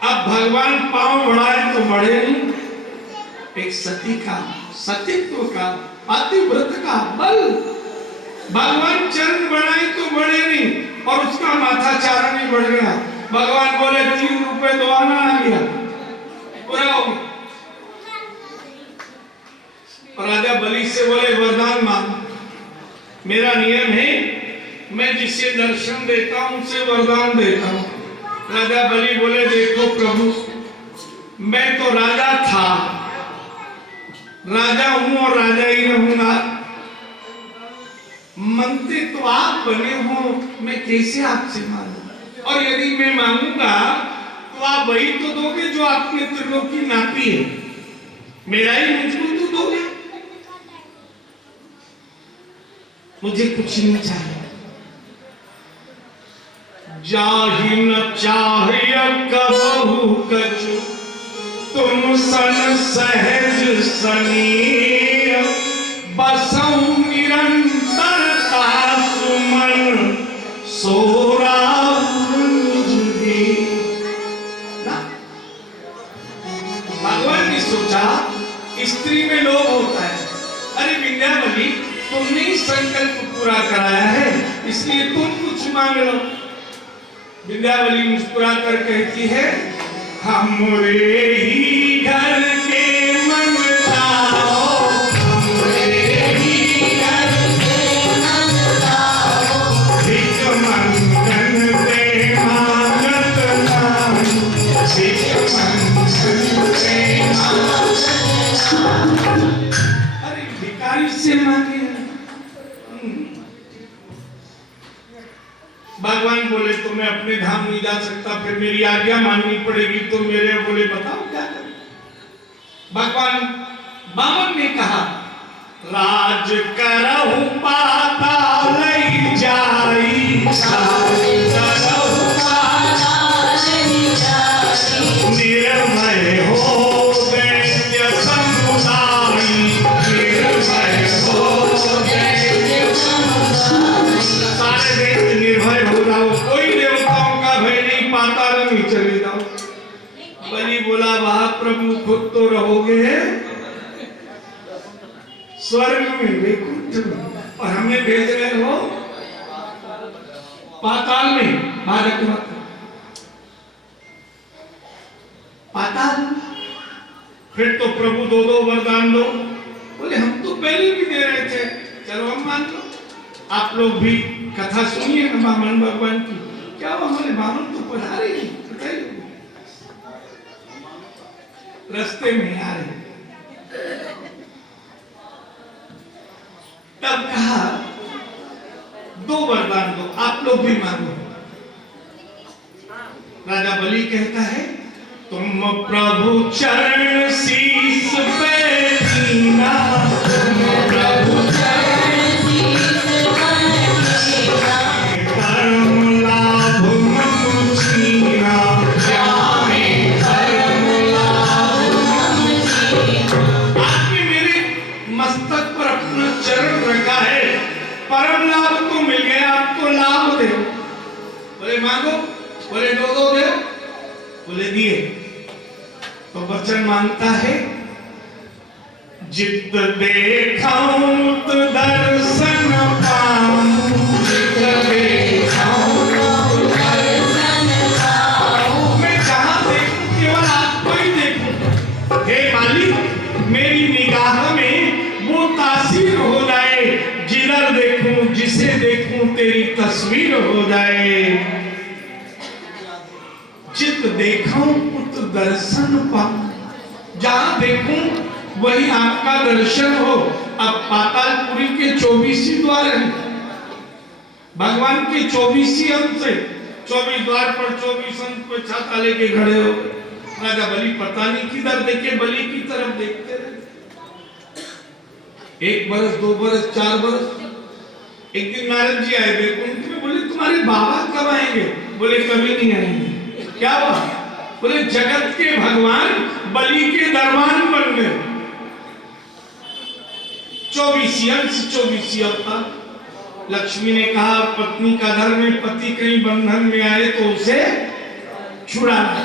अब भगवान पांव बढ़ाए तो बढ़े नहीं। एक सती का, सतीत्व का, पतिव्रत का बल। भगवान चरण बढ़ाए तो बढ़े नहीं, और उसका माथा चारण ही बढ़ गया। भगवान बोले 3 रुपए 2 आना आ गया, पूरा हो गया। राजा बलि से बोले वरदान मांग। मेरा नियम है, मैं जिसे दर्शन देता हूं उसे वरदान देता हूं। राजा बलि बोले देखो प्रभु, मैं तो राजा था, राजा हूं और राजा ही रहूंगा। मंत्री तो आप बने हो, मैं कैसे आपसे मांगू? और यदि मैं मांगूंगा तो आप वही तो दोगे जो आपने त्रिलोकी नापी है, मेरा ही मुझको तो दोगे। मुझे कुछ नहीं चाहिए। जाहि न चाहिए कबहु कछु, तुम सन सहज सनीय, बसऊं निरंतरता सुमन, सोरा भगवान ने सोचा स्त्री में लोभ होता है। अरे विंध्यावली, तुमने ही संकल्प पूरा कराया है, इसलिए तुम कुछ मांग लो। विंध्यावली मुस्कुरा कर कहती है, हमरे ही घर के मनताओ, हमरे ही घर के मनताओ, भिख मंगन दे मांगत नाम, भिख मंगन दे मांगत नाम। अरे भिखारी से मांगे। भगवान बोले तो मैं अपने धाम नहीं जा सकता, फिर मेरी आज्ञा माननी पड़ेगी। तो मेरे बोले बताओ क्या करें। भगवान बामन ने कहा, राज करहु पाताल जाई, निर्भय हो दैत्य समुदाय, निर्भय हो दैत्य समुदाय। सारे दैत्य निर्भय हो जाओ, कोई देवताओं का भय नहीं, पाताल में चले जाओ। बलि बोला, वाह प्रभु, खुद तो रहोगे स्वर्ग में, वैकुंठ में, और हमें भेज रहे हो पाताल में। भारत मत पाताल। फिर तो प्रभु दो दो वरदान दो। बोले हम तो पहले भी दे रहे थे, चलो हम मान लो। आप लोग भी कथा सुनिए ना बामन भगवान की। क्या वो हमारे बामन तो पधारे ही, बताइए रास्ते में आ रहे। तब कहा, दो वरदान दो, आप लोग भी मांगो। राजा बलि कहता है, तुम प्रभु चरण शीस पे दीना, तुम प्रभु चरण शीस पे दीना, परम लाभ मम छीना, जाने परम लाभ मम छीना। आपने मेरे मस्तक पर अपना चरण रखा है, परम लाभ तो मिल गया, आपको लाभ दे। बोले मांगो। बोले दो दो दे। बोले दिए। तो वचन मांगता है, जित देखाऊं तो दर्शन पाऊं, जित देखाऊं तो दर्शन पाऊं। मैं जहां देखूं केवल आपको ही देखूं। हे मालिक, मेरी निगाह में वो तासीर हो जाए, जिधर देखूं जिसे देखूं तेरी तस्वीर हो जाए। जित देखूं उत दर्शन पाऊं, जहां देखूं वही आपका दर्शन हो। अब पातालपुरी के 24 द्वार हैं, भगवान के 24 अंश से 24 द्वार पर 24 अंश पर छाता लेके खड़े हो। राजा बलि पता नहीं किधर देखे, बलि की तरफ देखते रहे। 1 बरस, 2 बरस, 4 बरस। एक दिन नारद जी आए वैकुंठ में। बोले तुम्हारे बाबा कब आएंगे? बोले कभी नहीं आएंगे। क्या हुआ? बोले जगत के भगवान बलि के दरबान बन गए। 24 अंश 24 अवतार। लक्ष्मी ने कहा, पत्नी का धर्म में पति कहीं बंधन में आए तो उसे छुड़ाना।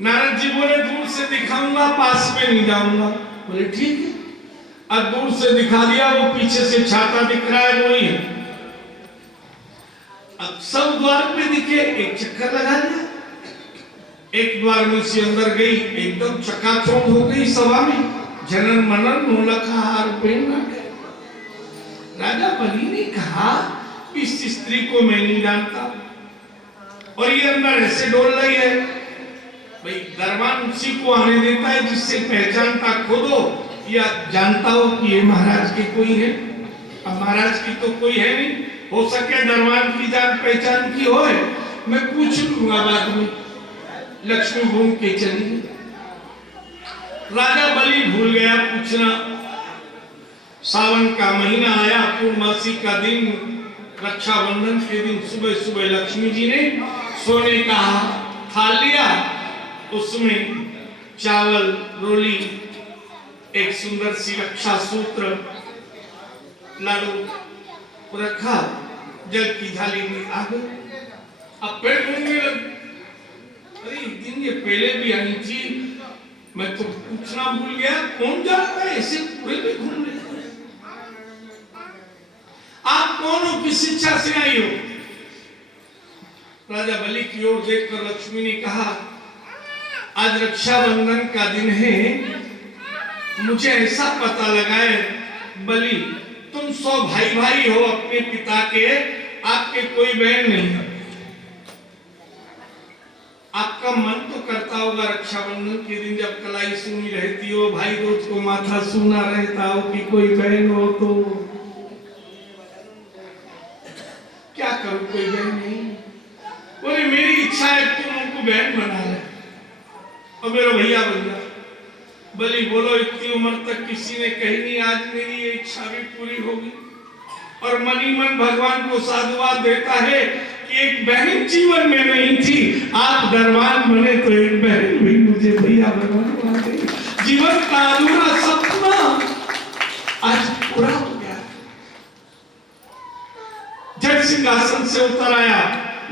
नारद जी बोले दूर से दिखाऊंगा, पास में नहीं जाऊंगा। बोले ठीक है। अब दूर से दिखा दिया, वो पीछे से छाता दिख रहा है, वही है। अब सब द्वार पे दिखे, एक चक्कर लगा दिया। एक द्वार में से अंदर गई, एकदम चकाचौंध हो गई सभा में। जनन मनन नौलखा हार पहना। राजा बलि ने कहा, इस स्त्री को मैं नहीं जानता, और ये अंदर ऐसे डोल रही है। भाई दरबान उसी को आने देता है जिससे पहचानता खुद हो या जानता हो कि ये महाराज के कोई है। अब महाराज की तो कोई है नहीं, हो सके दरबान की जान पहचान की हो, मैं पूछ लूंगा बाद में। लक्ष्मी घूम के चली। राजा बलि भूल गया पूछना। सावन का महीना आया, पूर्णमासी का दिन, रक्षाबंधन के दिन सुबह सुबह लक्ष्मी जी ने सोने का थाल लिया, उसमें चावल, रोली, एक सुंदर सी रक्षा सूत्र, लाडू रखा, जल की थाली में आ गई। अब पेड़ घूमने लगे। अरे एक दिन ये पहले भी आई थी, मैं तो पूछना भूल गया, कौन जानता है ऐसे पूरे भी घूम रहे। आप कौन हो, किस इच्छा से आई हो? राजा बलि की ओर देखकर लक्ष्मी ने कहा, आज रक्षाबंधन का दिन है, मुझे ऐसा पता लगा है बलि, तुम 100 भाई भाई हो अपने पिता के, आपके कोई बहन नहीं। आपका मन तो करता होगा रक्षाबंधन के दिन जब कलाई सुनी रहती हो, भाई दूज को माथा सूना रहता हो कि कोई बहन हो, तो क्या करूं, कोई बहन नहीं। बोले मेरी इच्छा है तुम उनको बहन बना ले और मेरा भैया बन जा। बलि बोलो इतनी उम्र तक किसी ने कही नहीं, आज मेरी ये इच्छा भी पूरी होगी। और मन ही मन भगवान को साधुवाद देता है कि एक बहन जीवन में नहीं थी, आप दरबान बने तो एक बहन भी मुझे भैया बना दे। जीवन का अधूरा सपना आज पूरा हो गया। जब सिंहासन से उतर आया,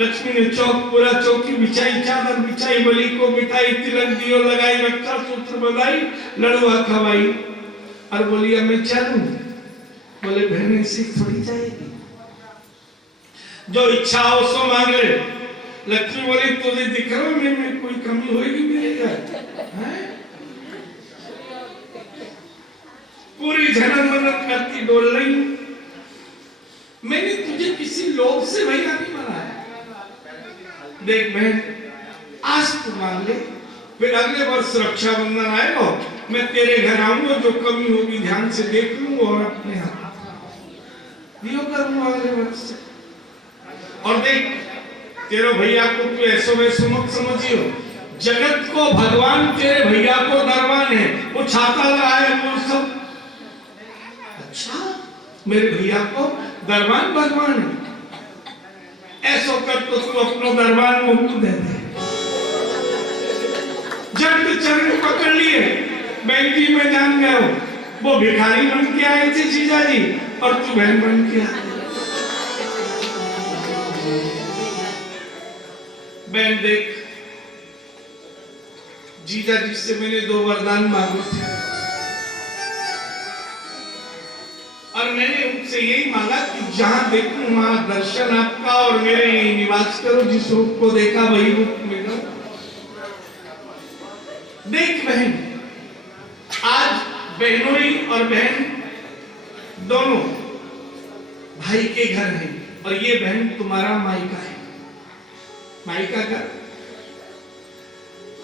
लक्ष्मी ने पूरा चौकी बिछाई, चादर बिछाई, बलि को बिठाई, तिलक दियो लगाई, रक्षा सूत्र बंधाई, लड़ुआ खवाई और बोली अब मैं चलूं। बोले बहन ऐसी थोड़ी जाएगी, जो इच्छा हो सो मांग ले। लक्ष्मी बोली तुझे दिख रहा में कोई कमी होगी मेरे घर? पूरी झनन मनन करती डोल रही, मैंने तुझे किसी लोभ से भैया नहीं बनाया। देख बहन आज तू मांग ले, फिर अगले वर्ष रक्षाबंधन आएगा, मैं तेरे घर आऊंगा, जो कमी होगी ध्यान से देख लूंगा और अपने हाथ दियो करूंगा अगले वर्ष से। और देख तेरे भैया को तू ऐसो वैसो मत समझियो, जगत को भगवान तेरे भैया को दरबान है, वो छाता लगाए वो सब। अच्छा मेरे भैया को दरबान भगवान है, ऐसो कर तो तू अपना दरबान मुक्त दे दे। जब चरण पकड़ लिए, बैंक में जान गए हो, वो भिखारी बन के आए थे जीजा जी और तू बहन बन के आ। बहन देख, जीजा जी से मैंने 2 वरदान मांगे थे और मैंने उनसे यही मांगा कि जहां देखूं वहां दर्शन आपका और मेरे निवास करो, जिस रूप को देखा वही रूप में रहो। देख बहन, आज बहनोई और बहन दोनों भाई के घर हैं और ये बहन तुम्हारा मायका है, मायका घर।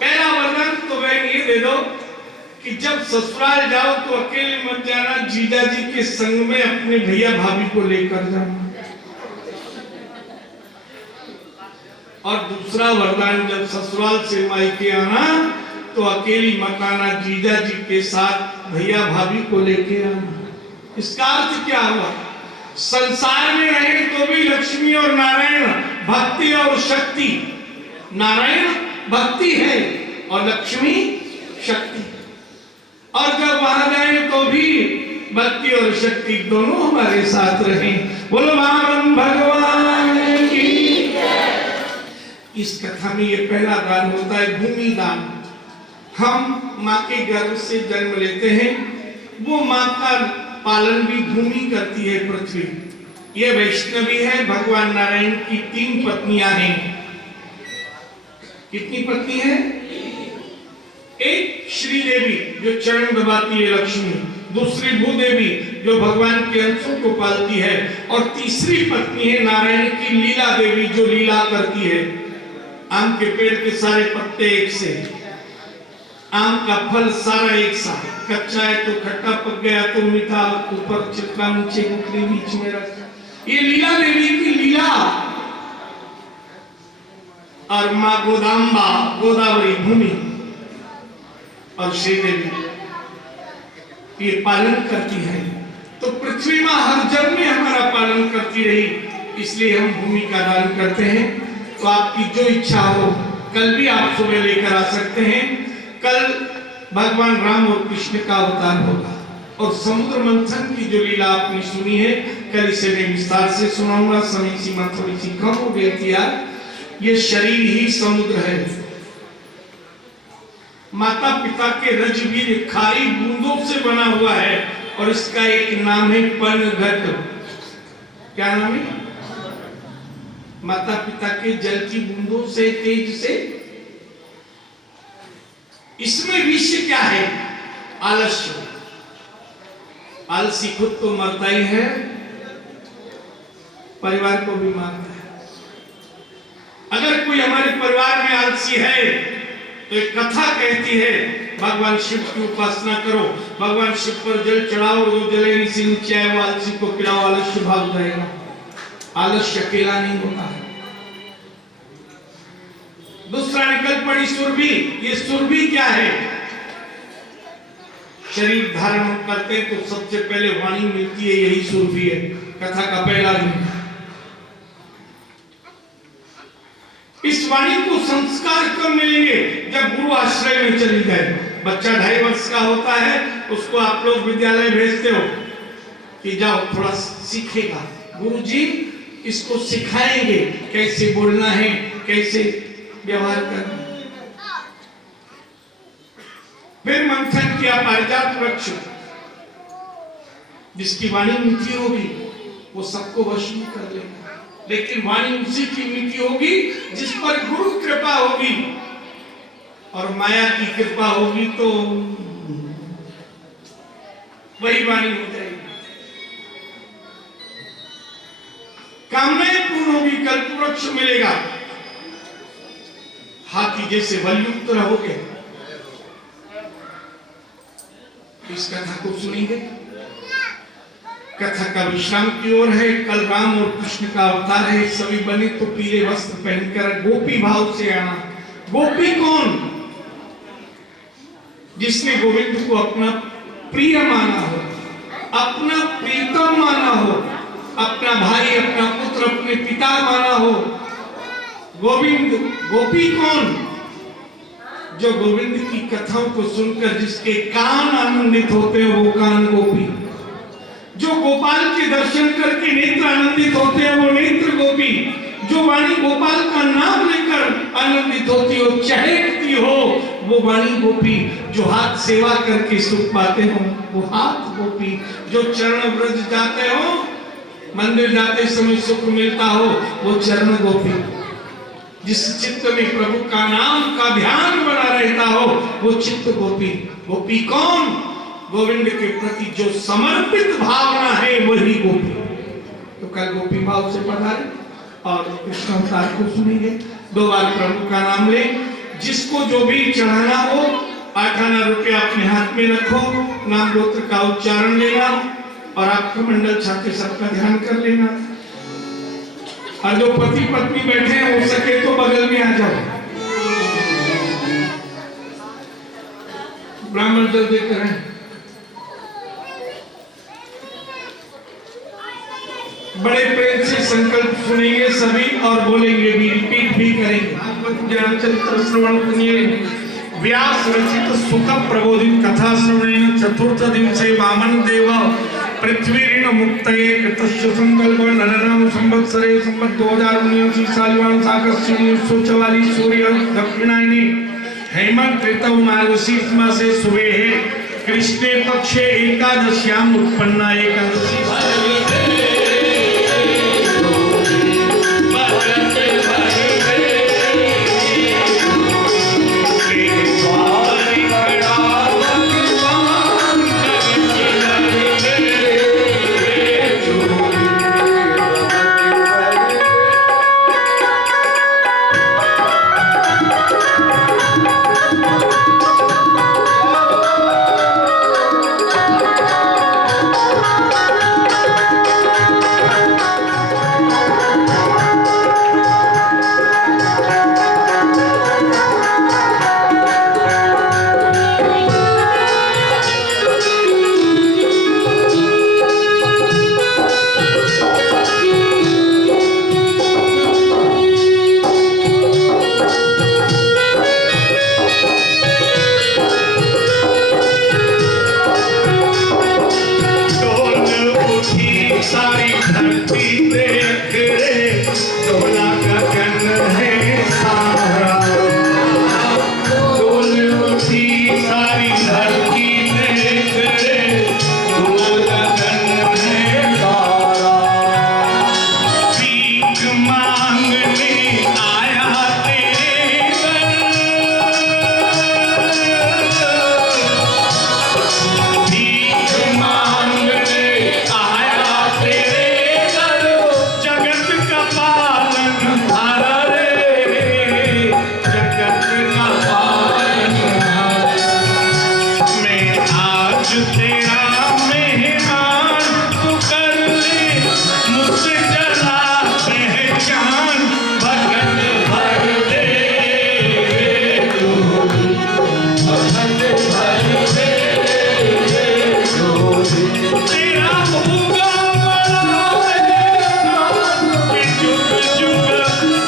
पहला वरदान तो बहन ये दे दो कि जब ससुराल जाओ तो अकेले मत जाना, जीजा जी के संग में अपने भैया भाभी को लेकर जाना। और दूसरा वरदान, जब ससुराल से मायके आना तो अकेली मत आना, जीजा जी के साथ भैया भाभी को लेके आना। इसका अर्थ क्या हुआ? संसार में रहे तो भी लक्ष्मी और नारायण, भक्ति और शक्ति। नारायण भक्ति है और लक्ष्मी शक्ति, और जब वहां जाए तो भी भक्ति और शक्ति दोनों हमारे साथ रहे। बोलो वामन भगवान की। इस कथा में ये पहला दान होता है भूमि दान। हम माँ के गर्भ से जन्म लेते हैं, वो माँ का पालन भी भूमि करती है, पृथ्वी। ये वैष्णवी है, भगवान नारायण की 3 पत्नियां हैं। कितनी पत्नी है? एक श्री देवी जो चरण दबाती है लक्ष्मी, दूसरी भूदेवी जो भगवान के अंशों को पालती है, और तीसरी पत्नी है नारायण की लीला देवी जो लीला करती है। आम के पेड़ के सारे पत्ते एक से, आम का फल सारा एक सा, कच्चा है तो खट्टा, पक गया तो मीठा, ऊपर चिपका नीचे गुठली बीच में रस। ये लीला देवी की लीला। और माँ गोदाम्बा, गोदावरी भूमि और श्रीदेवी ये पालन करती है। तो तो पृथ्वी मां हर जन्म में हमारा पालन करती रही, इसलिए हम भूमि का दान करते हैं। तो आपकी जो इच्छा हो कल भी आप सुबह लेकर आ सकते हैं। कल भगवान राम और कृष्ण का अवतार होगा और समुद्र मंथन की जो लीला आपने सुनी है कल इसे मैं विस्तार से सुनाऊंगा। समय सीमा थोड़ी सी कम हो गई थी यार। ये शरीर ही समुद्र है। माता पिता के रजबीर खारी बूंदों से बना हुआ है और इसका एक नाम है पनघट। क्या नाम है? माता पिता के जल की बूंदों से, तेज से। इसमें विष क्या है? आलस्य। आलसी खुद तो मरता ही है, परिवार को भी मारता है। अगर कोई हमारे परिवार में आलसी है तो एक कथा कहती है, भगवान शिव की उपासना करो, भगवान शिव पर जल चढ़ाओ और जो जले से नीचे आए वो आलसी को पिलाओ, आलस्य भाग जाएगा। आलस्य अकेला नहीं होता है। दूसरा निकल पड़ी सुरभि। ये सुरभि क्या है? शरीर धारण करते तो सबसे पहले वाणी मिलती है, यही सुरभि है। कथा का पहला दिन। इस वाणी को संस्कार कब मिलेंगे? जब गुरु आश्रय में चली जाए। बच्चा 2.5 वर्ष का होता है, उसको आप लोग विद्यालय भेजते हो कि जाओ थोड़ा सीखेगा। गुरुजी इसको सिखाएंगे कैसे बोलना है, कैसे व्यवहार करना। फिर मंथन किया पारिजात वृक्ष। जिसकी वाणी मीठी होगी वो सबको वश में कर लेगा, लेकिन वाणी उसी की मीठी होगी जिस पर गुरु कृपा होगी, और माया की कृपा होगी तो वही वाणी हो जाएगी। कामनाएं पूर्ण होगी, कल्प वृक्ष मिलेगा। हाथी जैसे बलयुक्त रहोगे। इस कथा को सुनेंगे। कथा का विश्राम की ओर है। कल राम और कृष्ण का अवतार है। सभी बने तो पीले वस्त्र पहनकर गोपी भाव से आना। गोपी कौन? जिसने गोविंद को अपना प्रिय माना हो, अपना प्रीतम माना हो, अपना भाई, अपना पुत्र, अपने पिता माना हो। गोविंद। गोपी कौन? जो गोविंद की कथाओं को सुनकर जिसके कान आनंदित होते हैं वो कान गोपी। जो गोपाल के दर्शन करके नेत्र आनंदित होते हैं वो नेत्र गोपी। जो वाणी गोपाल का नाम लेकर आनंदित होती हो, चहकती हो, वो वाणी गोपी। जो हाथ सेवा करके सुख पाते हो वो हाथ गोपी। जो चरण ब्रज जाते हो, मंदिर जाते समय सुख मिलता हो वो चरण गोपी। जिस चित्त में प्रभु का नाम का ध्यान बना रहता हो वो चित्त गोपी। गोपी कौन? गोविंद के प्रति जो समर्पित भावना है वही गोपी। तो कल गोपी भाव से पधारे और कृष्ण अवतार को सुनेंगे। 2 बार प्रभु का नाम ले। जिसको जो भी चढ़ाना हो 8 आना रुपया अपने हाथ में रखो, नाम गोत्र का उच्चारण लेना और आपका मंडल छात्र सबका ध्यान कर लेना। और जो पति पत्नी बैठे हैं हो सके तो बगल में आ जाओ, ब्राह्मण जल देकर हैं। बड़े प्रेम से संकल्प सुनेंगे सभी और बोलेंगे भी, रिपीट भी करेंगे। ज्ञानचरित्र श्रवण व्यास रचित सुख प्रबोधित कथा श्रवणेन चतुर्थ दिन से वामन देव पृथ्वी ऋण मुक्तये कृतस्य संकल्प नरनाम संवत्सरे संवत् 2079 सालवान सागस्य 1944 सूर्य दक्षिणायने हेमंत ऋतौ मार्गशीर्ष मासे सुबेहे कृष्णे पक्षे एकादश्याम उत्पन्ना एकादशी। सारी धरती देख रे, डोला गगन है सारा। डोल उठी सारी धरती देख रे, डोला गगन है सारा। भीख मांगने आया तेरे घर, भीख मांगने आया तेरे घर, जगत का पालनहार रे, जगत का पालनहार। मैं आज तेरा मेहमान, तू कर ले मुझसे जरा पहचान, भगत भर दे तू, भगत भर दे तू। तेरा होगा बड़ा एहसान, कि जुग जुग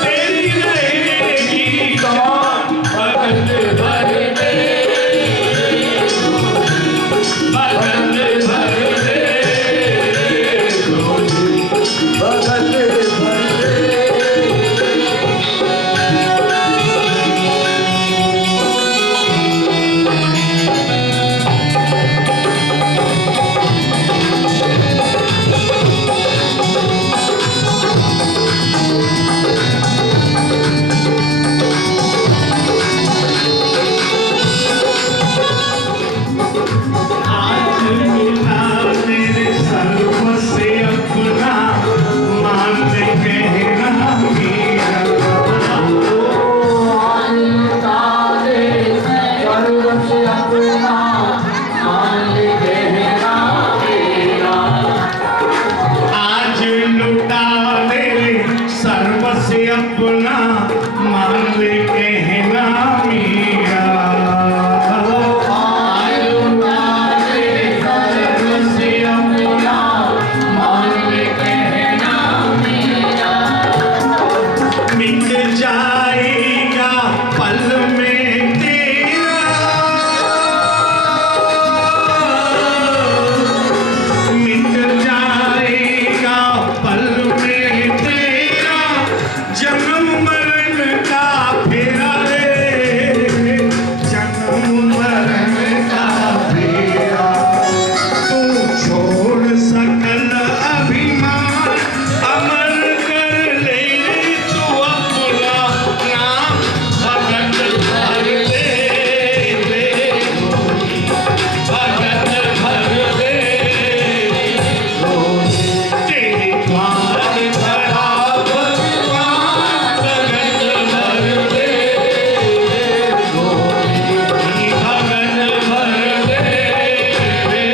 तेरी रहेगी कमान, भगत भर दे तू, भगत भर दे तू, भगत भर दे। आज मिला मेरे सर्व से अपना, मान ले कहना मेरा। आज लुटा दे सर्व से अपना, मान ले कहना मेरा। आज लुटा दे सर्व से अपना, मान ले कहना मेरा। मिट जाएगा पल में तेरा, मिट जाएगा पल में तेरा, जन्म मरण का फेरा रे, जन्म मरण का फेरा। तू छोड़ सकल अभिमान, अमर कर ले तू अपना नाम, भगत भर दे भगत भर दे। तेरे द्वार धरा भगवान, भगत भर दे भगत भर दे।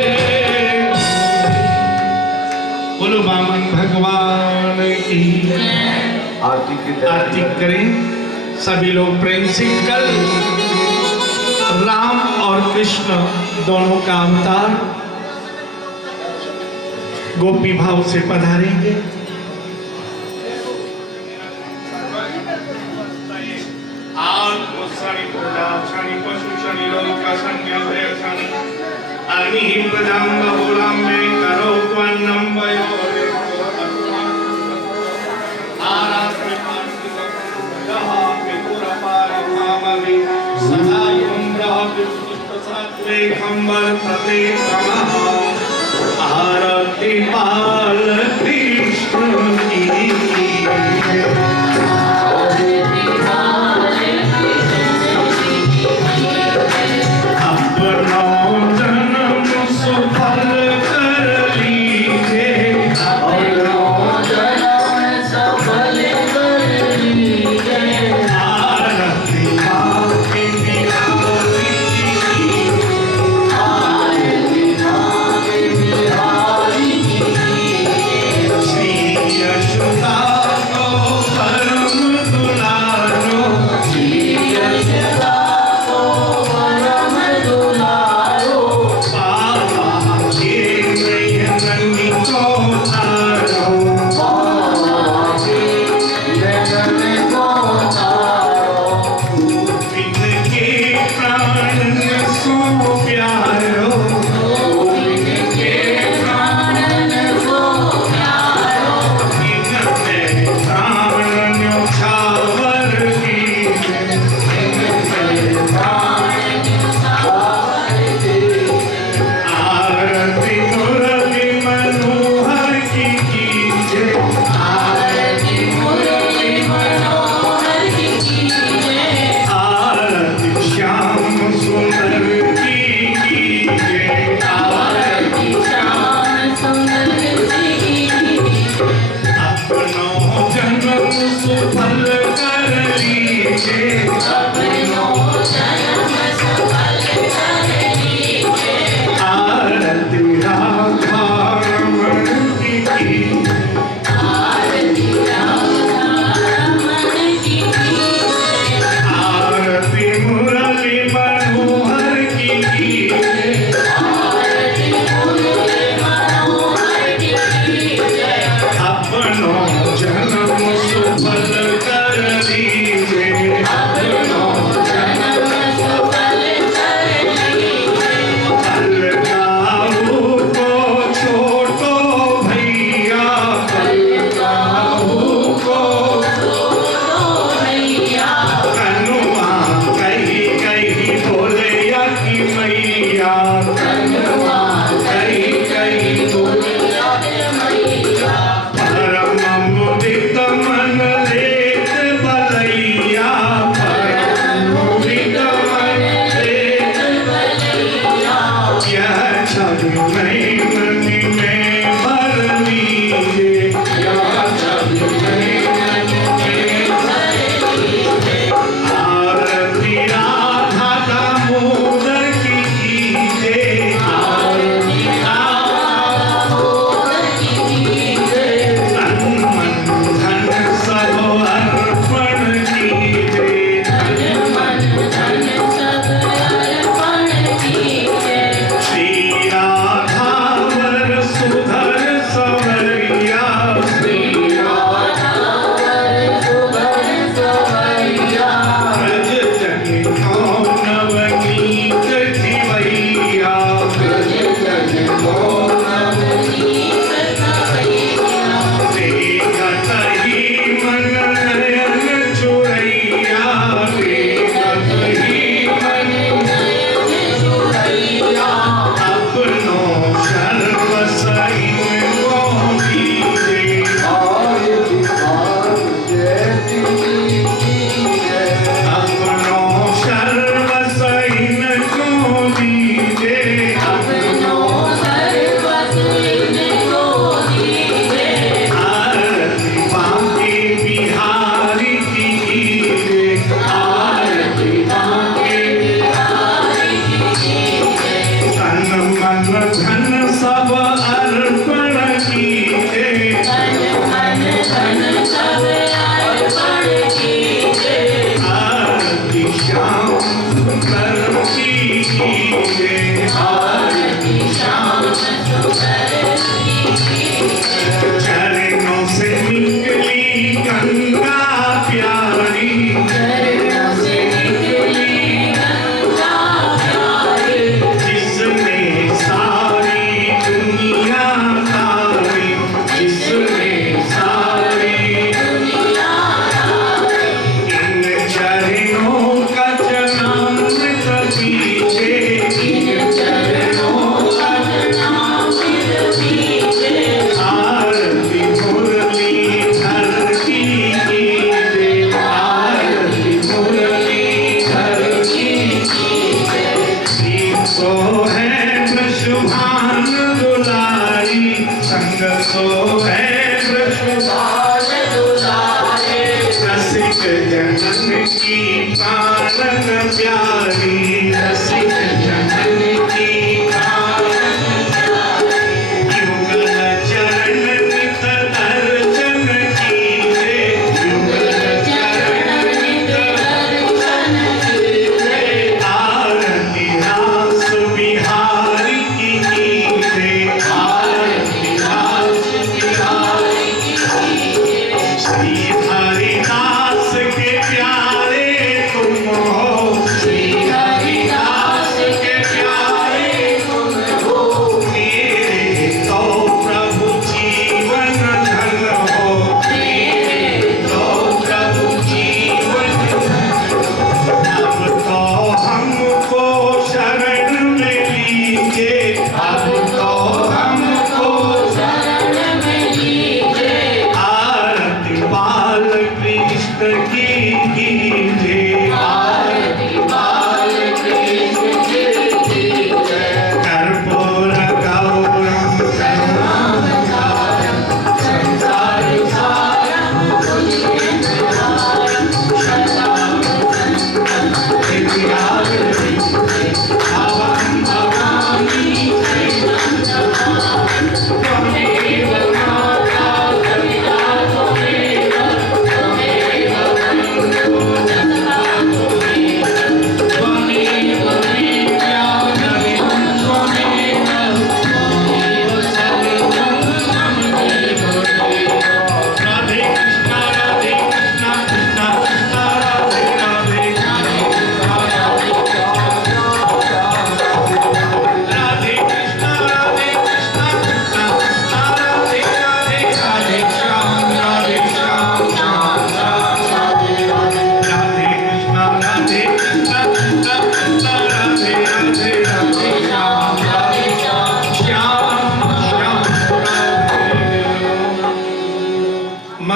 बोलो वामन भगवान की आरती करें सभी लोग प्रेम से। कल राम और कृष्ण दोनों का अवतार गोपी भाव से पधारेंगे। शनि पूजा, शनि पशु, शनि लोक, शनि अभय, शनि अग्नि प्रजां बहुलां मे करो त्वन्नं वयो आरती पाल कृष्ण की। की जय। आरती मुरली मनोहर की जय। आरती श्याम सुंदर की जय। आरती श्याम सुंदर की अपनो जन्म सुफल कर लीजे। अपनो जन्म सफल कर लीजे। आरती राधा रमण की आरती राधा रमण की आरती मुरली मनोहर की आरती मुरली मनोहर की जय। अपनो जन्म सुफल कर लीजे। अपनो जन्म सफल कर लीजे। अलगाऊ को छोटो भैया। अलगाऊ को भैया कनुआ कही कही बोले या की मैया। कनुआ कही कही बोले मैया परमा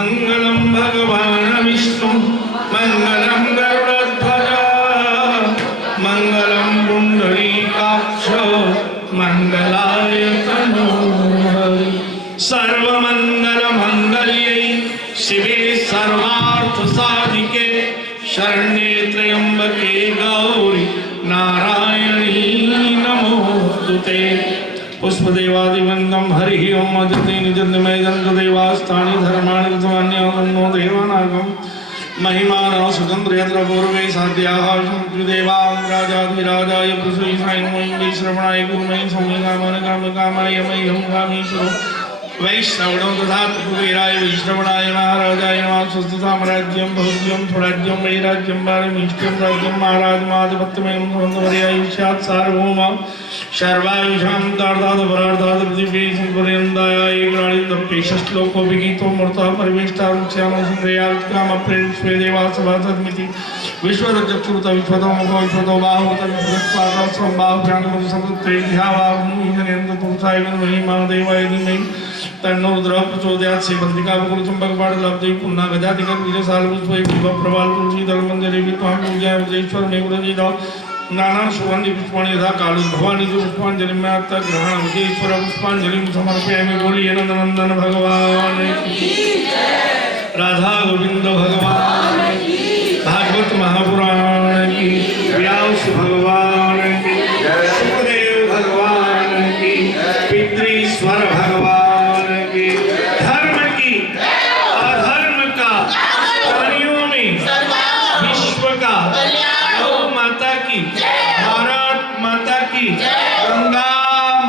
मंगलम भगवान विष्णु मंगलम गरुड़ध्वज मंगलम पुंडरीकाक्ष मंगलाय तनोहरि सर्वमंगल मंगल्ये शिवे सर्वार्थ साधिके शरण्ये त्र्यंबके गौरी नारायणी नमोस्तुते पुष्पदेवादिवंदम हरि ओम अजते निजन्मय जन्तदेवास्तानि धर्माणि तन्नो देवानागम महिमानः सुगन्ध यत्र पूर्वे साध्याः देवां राजाधिराजाय प्रसूयिसाय नमो श्रवणाय गुरुमय कामाय मह्यं कामेश्वरो वैष्णवणो दधात कुबेराय वैष्णवणाय महाराजाय नमः स्वस्तिसाम्राज्यं भोज्यं स्वराज्यं वैराज्यं वारमीष्ट्यं राज्यं महाराज माधवत्तमयं सौन्दर्याय स्यात् सार्वभौम सर्वायुषां तार्दाद परार्दाद पृथिवी संपर्यन्ताय एकराणि तप्पेश श्लोको विगीतो मूर्तः परिवेष्टारुच्यानो संग्रयात्कामप्रेष्वे देवासभासद्मिति विश्वरचक्षुरुत विश्वतो मुखो विश्वतो बाहुत विश्वत्पादः संबाहुभ्याङ्गमति संतत्रेध्यावाहुमीशनेन्द्र पुरुषाय विद्महे महादेवाय धीमहि तन्नो रुद्रः प्रचोदयात् श्रीबन्दिका बकुलचम्पकपाटलाब्धे पुन्ना गजातिकर वीरसालपुष्पै विभवप्रवाल तुलसीदल मञ्जरी विद्वां पूज्याय वृजेश्वर मेघुरजित नाना सुगन्धि पुष्पाणि यथा कालु भवानी पुष्पाञ्जलिं मयात्त ग्रहण वृजेश्वर पुष्पाञ्जलिं समर्पयामि बोलिए नंदनंदन भगवान की राधा गोविंद भगवान की भागवत महापुराण की व्यास भगवान की सुखदेव भगवान की पितृश्वर भगवान की धर्म की अधर्म का प्राणियों में विश्व का गौ माता की भारत माता की गंगा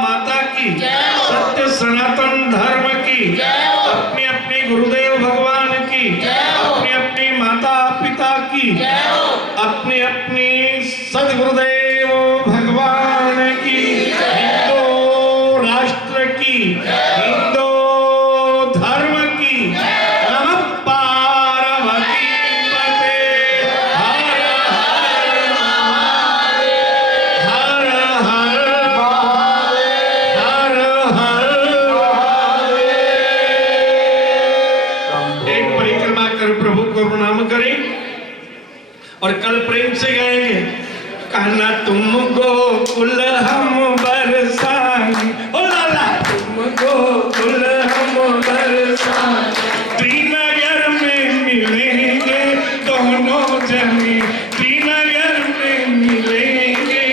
माता की सत्य सनातन धर्म की अपने अपने गुरुदेव भगवान की अपने अपने माता पिता की अपने अपने सदगुरुदेव भगवान की हिंदू राष्ट्र की हिंदू धर्म की नमः पार्वती पते हर हर हर हर हर एक परिक्रमा कर प्रभु को प्रणाम करें और कल प्रेम से गाएंगे कहना तुम गोकुल हम बरसाएं ओ लाला तुम गोकुल हम बरसाएं त्रिनगर में मिलेंगे दोनों जने त्रिनगर में मिलेंगे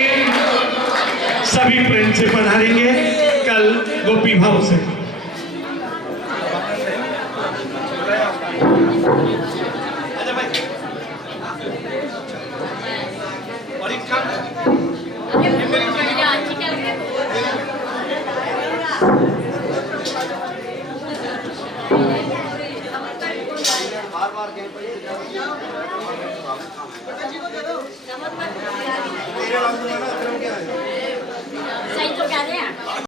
सभी प्रेम से पधारेंगे कल गोपी भाव से सही तो क्या